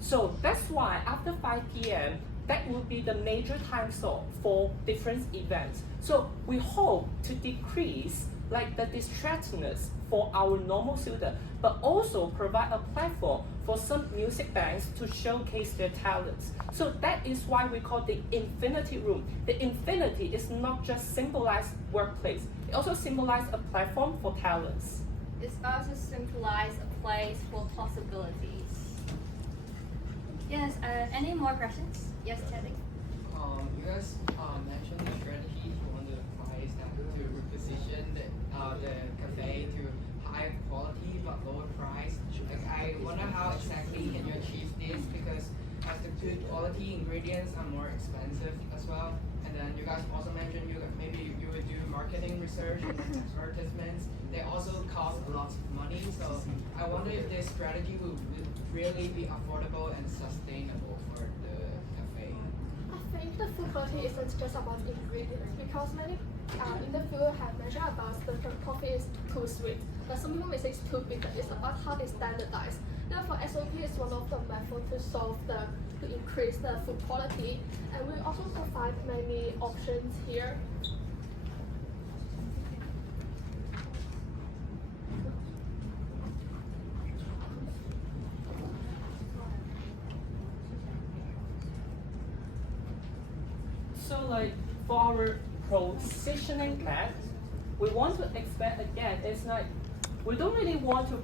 So that's why after 5 p.m., that will be the major time slot for different events. So we hope to decrease like the distractedness for our normal students, but also provide a platform for some music bands to showcase their talents. So that is why we call the Infinity Room. The infinity is not just symbolize workplace, it also symbolize a platform for talents. It's also symbolize a place for possibilities. Yes, any more questions? Yes, Teddy. You guys mentioned the strategy on the price that to reposition the cafe to high quality but lower price. Like I wonder how exactly can you achieve this, because as the good quality ingredients are more expensive as well. And then you guys also mentioned maybe you would do marketing research and advertisements. They also cost a lot of money. So I wonder if this strategy will really be affordable and sustainable for the cafe. I think the food quality isn't just about ingredients, because many in the field have mentioned about the coffee is too sweet. But some people may say it's too bitter. It's about how they standardize. Therefore, SOP is one of the methods to increase the food quality, and we also provide many options here. So like for our positioning map, we want to expand again. It's like we don't really want to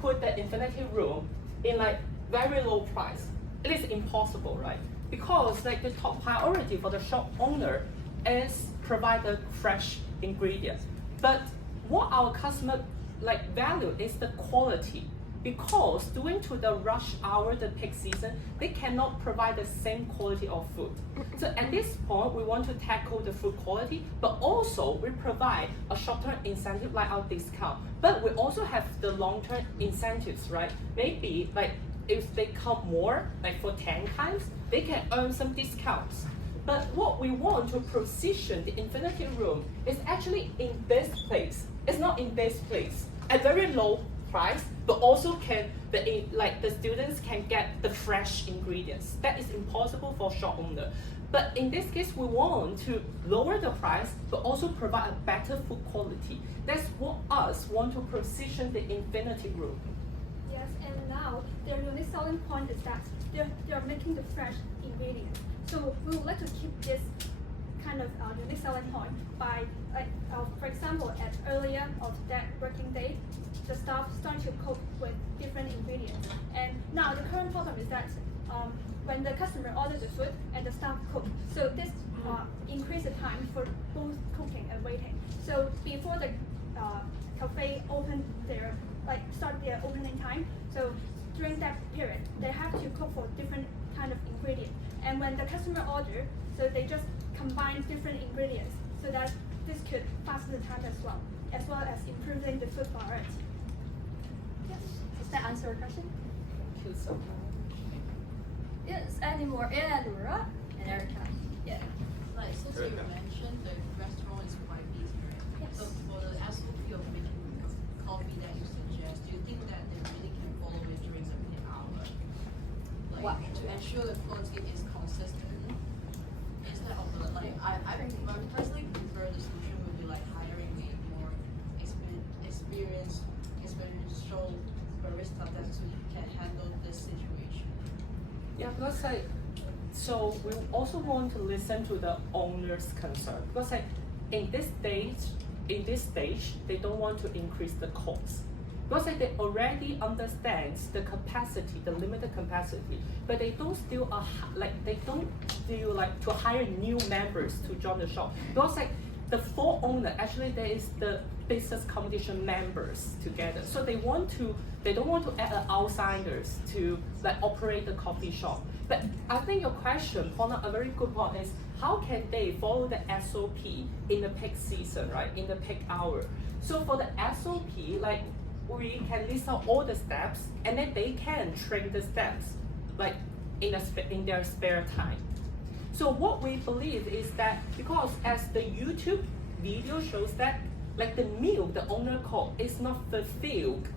put the Infinity Room in like very low price. It is impossible, right? Because like the top priority for the shop owner is provide the fresh ingredients. But what our customer like value is the quality. Because due to the rush hour, the peak season, they cannot provide the same quality of food. So at this point, we want to tackle the food quality, but also we provide a short-term incentive like our discount. But we also have the long-term incentives, right? Maybe like if they come more, like for 10 times, they can earn some discounts. But what we want to position the Infinity Room is actually in this place. It's not in this place, at very low price, but also the students can get the fresh ingredients. That is impossible for shop owner. But in this case, we want to lower the price, but also provide a better food quality. That's what us want to position the Infinity Room. Yes, and now their unique selling point is that they're making the fresh ingredients. So we would like to keep this kind of unique selling point by, for example, at earlier of that working day, the staff start to cook with different ingredients. And now the current problem is that when the customer orders the food and the staff cook, so this increase the time for both cooking and waiting. So before the cafe start their opening time, so during that period, they have to cook for different kind of ingredients. And when the customer order, so they just combine different ingredients so that this could fasten the time as well as improving the food variety. Yes. Does that answer your question? Thank you so much. Yes, any more? Yeah, Laura and Erica. Yeah. Like, since you mentioned the restaurant is quite busy, right? Yes. So for the SOP of making coffee that you suggest, do you think that they really can follow it during the peak hour? Like, What? to ensure the quality is consistent? Instead of I personally prefer the solution would be like hiring a more experiential barista that can handle this situation. Yeah, because so we also want to listen to the owner's concern because in this stage they don't want to increase the cost because they already understand the capacity, the limited capacity, but they don't still to hire new members to join the shop because the four owner actually there is the business competition members together, so they don't want to add outsiders to operate the coffee shop. But I think your question, Paula, a very good point is how can they follow the SOP in the peak season, right? In the peak hour. So for the SOP, we can list out all the steps, and then they can train the steps, in their spare time. So what we believe is that because as the YouTube video shows that, the milk the owner cook is not fulfilled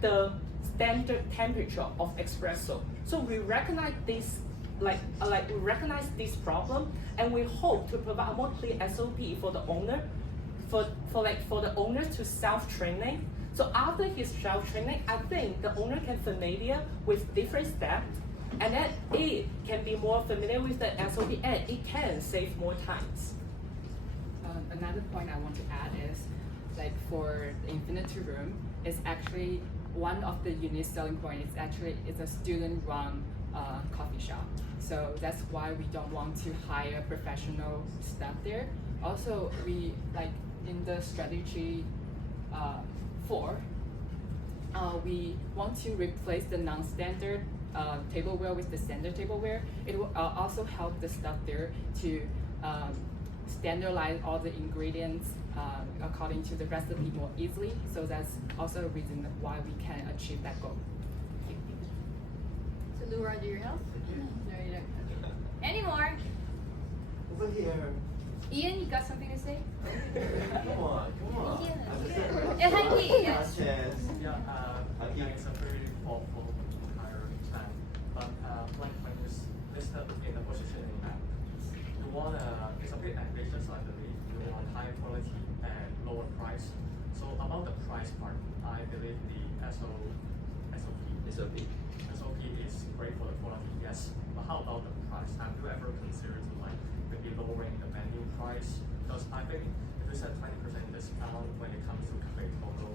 the standard temperature of espresso. So we recognize this, we recognize this problem, and we hope to provide a more clear SOP for the owner, for the owner to self-training. So after his self-training, I think the owner can familiar with different steps, and then it can be more familiar with the SOP, and it can save more times. Another point I want to add is, for the Infinity Room, is actually one of the unique selling points. It's a student-run coffee shop, so that's why we don't want to hire professional staff there. Also, we in the strategy 4, we want to replace the non-standard tableware with the standard tableware. It will also help the staff there to standardize all the ingredients according to the recipe more easily. So that's also a reason why we can achieve that goal. So Laura, do you help? No, you don't. Any more? Over here. Ian, you got something to say? Come on. Yeah, Hanky, yes. Yeah, I think it's a very thoughtful hiring plan. But when you listed in the positioning map, you want it's a bit ambitious, I believe. You want high quality and lower price. So about the price part, I believe the SOP is great for the quality, yes. But how about the price? Have you ever considered maybe lowering the menu price? Because I think if you said 20% discount when it comes to cafe total,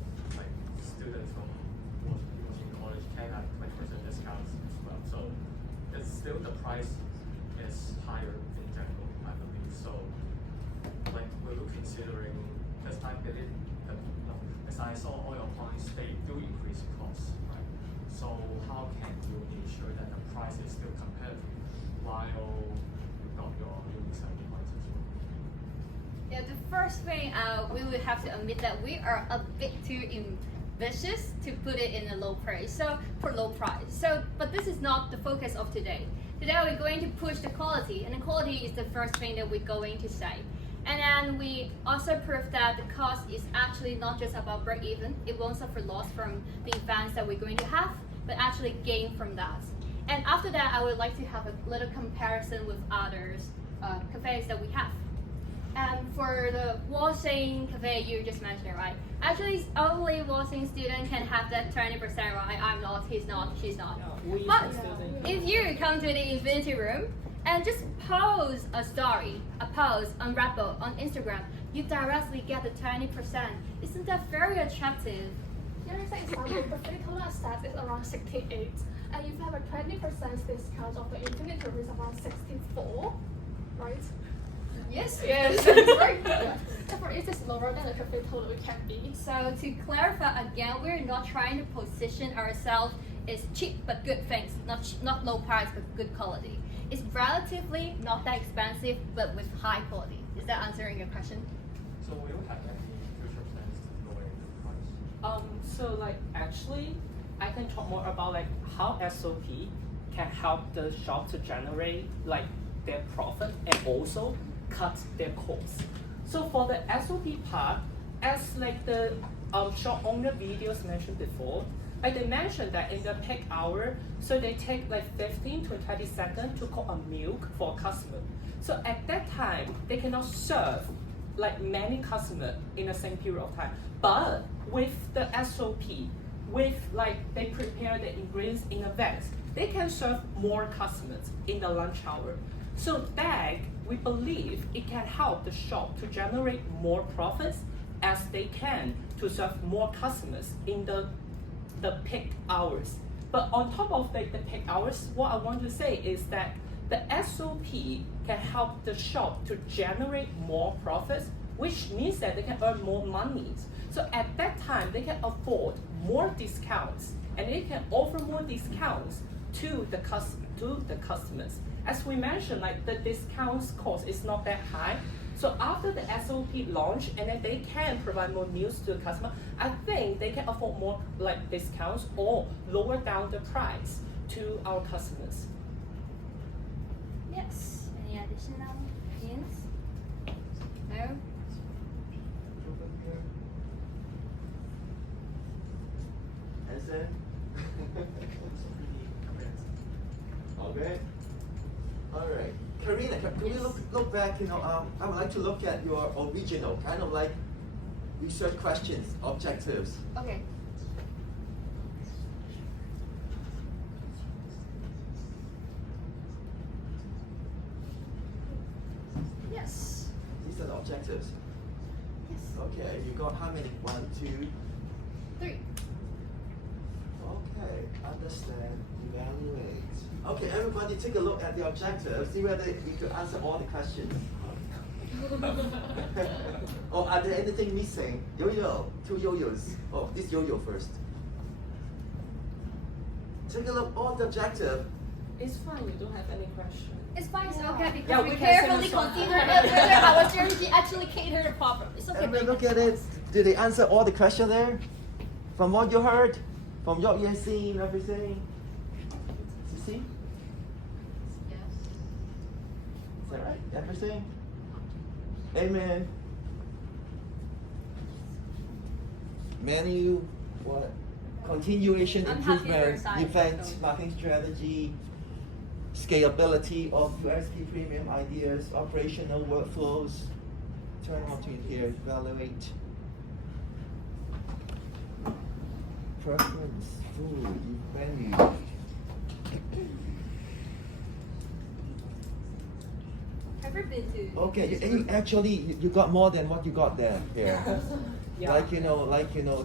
students from who was in college can have 20% discounts as well. So it's still the price is higher in general, I believe. So were you considering, because I believe that as I saw all your points, they do increase costs, right? So how can you ensure that the price is still competitive while you got your unique selling points as well? Yeah, the first thing we would have to admit that we are a bit too ambitious to put it in a low price. But this is not the focus of today. Today we're going to push the quality, and the quality is the first thing that we're going to say. And then we also proved that the cost is actually not just about break even. It won't suffer loss from the events that we're going to have, but actually gain from that. And after that, I would like to have a little comparison with others cafes that we have. And for the Washing cafe you just mentioned, right? Actually, only Washing student can have that 20%, right? I'm not, he's not, she's not. But if you come to the Infinity Room and just post a story, a post on Rappel, on Instagram, you directly get the 20%. Isn't that very attractive? Here is an example. The free total stats is around 68, and if you have a 20% discount of the Infinity Room is around 64, right? Yes. Yes, it's very good. Therefore, it is lower than the cafe total it can be. So to clarify again, we're not trying to position ourselves as cheap but good things, not low price but good quality. It's relatively not that expensive but with high quality. Is that answering your question? So we don't have any future plans to lower the price. So like actually, I can talk more about like how SOP can help the shop to generate like their profit and also cut their costs. So for the SOP part, as like the shop owner videos mentioned before, like they mentioned that in the peak hour, so they take like 15 to 30 seconds to cook a milk for a customer. So at that time, they cannot serve like many customers in the same period of time. But with the SOP, with like they prepare the ingredients in advance, they can serve more customers in the lunch hour. So that we believe it can help the shop to generate more profits as they can to serve more customers in the peak hours. But on top of the peak hours, what I want to say is that the SOP can help the shop to generate more profits, which means that they can earn more money. So at that time, they can afford more discounts and they can offer more discounts to the customers. As we mentioned, like the discounts cost is not that high. So after the SOP launch and then they can provide more news to the customer, I think they can afford more like discounts or lower down the price to our customers. Yes. Any additional opinions? No? Answer? Okay. All right. Karina, can we look back, I would like to look at your original, kind of like research questions, objectives. Okay. Yes. These are the objectives. Yes. Okay, you got how many? 1, 2, 3. Okay, understand, evaluate. Okay, everybody take a look at the objectives, see whether you could answer all the questions. Or are there anything missing? Yo-yo, 2 yo-yos. Oh, this yo-yo first. Take a look at all the objective. It's fine, you don't have any question. It's fine, it's okay because Yeah, we we can carefully send consider some- whether our strategy actually catered the problem. It's okay. Everybody look at it. Did they answer all the questions there? From what you heard? From what you have seen, everything? You see? Yes. Is that right? Everything? Amen. Menu, what? Continuation I'm happy for improvement, science, event, so. marketing strategy, scalability of USP premium ideas, operational workflows. Turn on to here, evaluate. Preference, food, venue. Ever been to? Okay, you actually you got more than what you got there here. Yeah. Like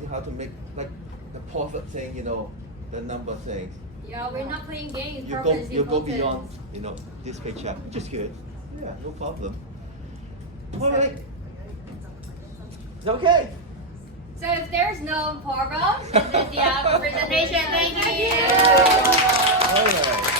how to make like the profit thing, the number thing. Yeah, we're not playing games. You Purpose is go important. beyond this paycheck, which is good. Yeah, no problem. All right. Okay. So if there's no problem, this is the presentation. Thank you. All right.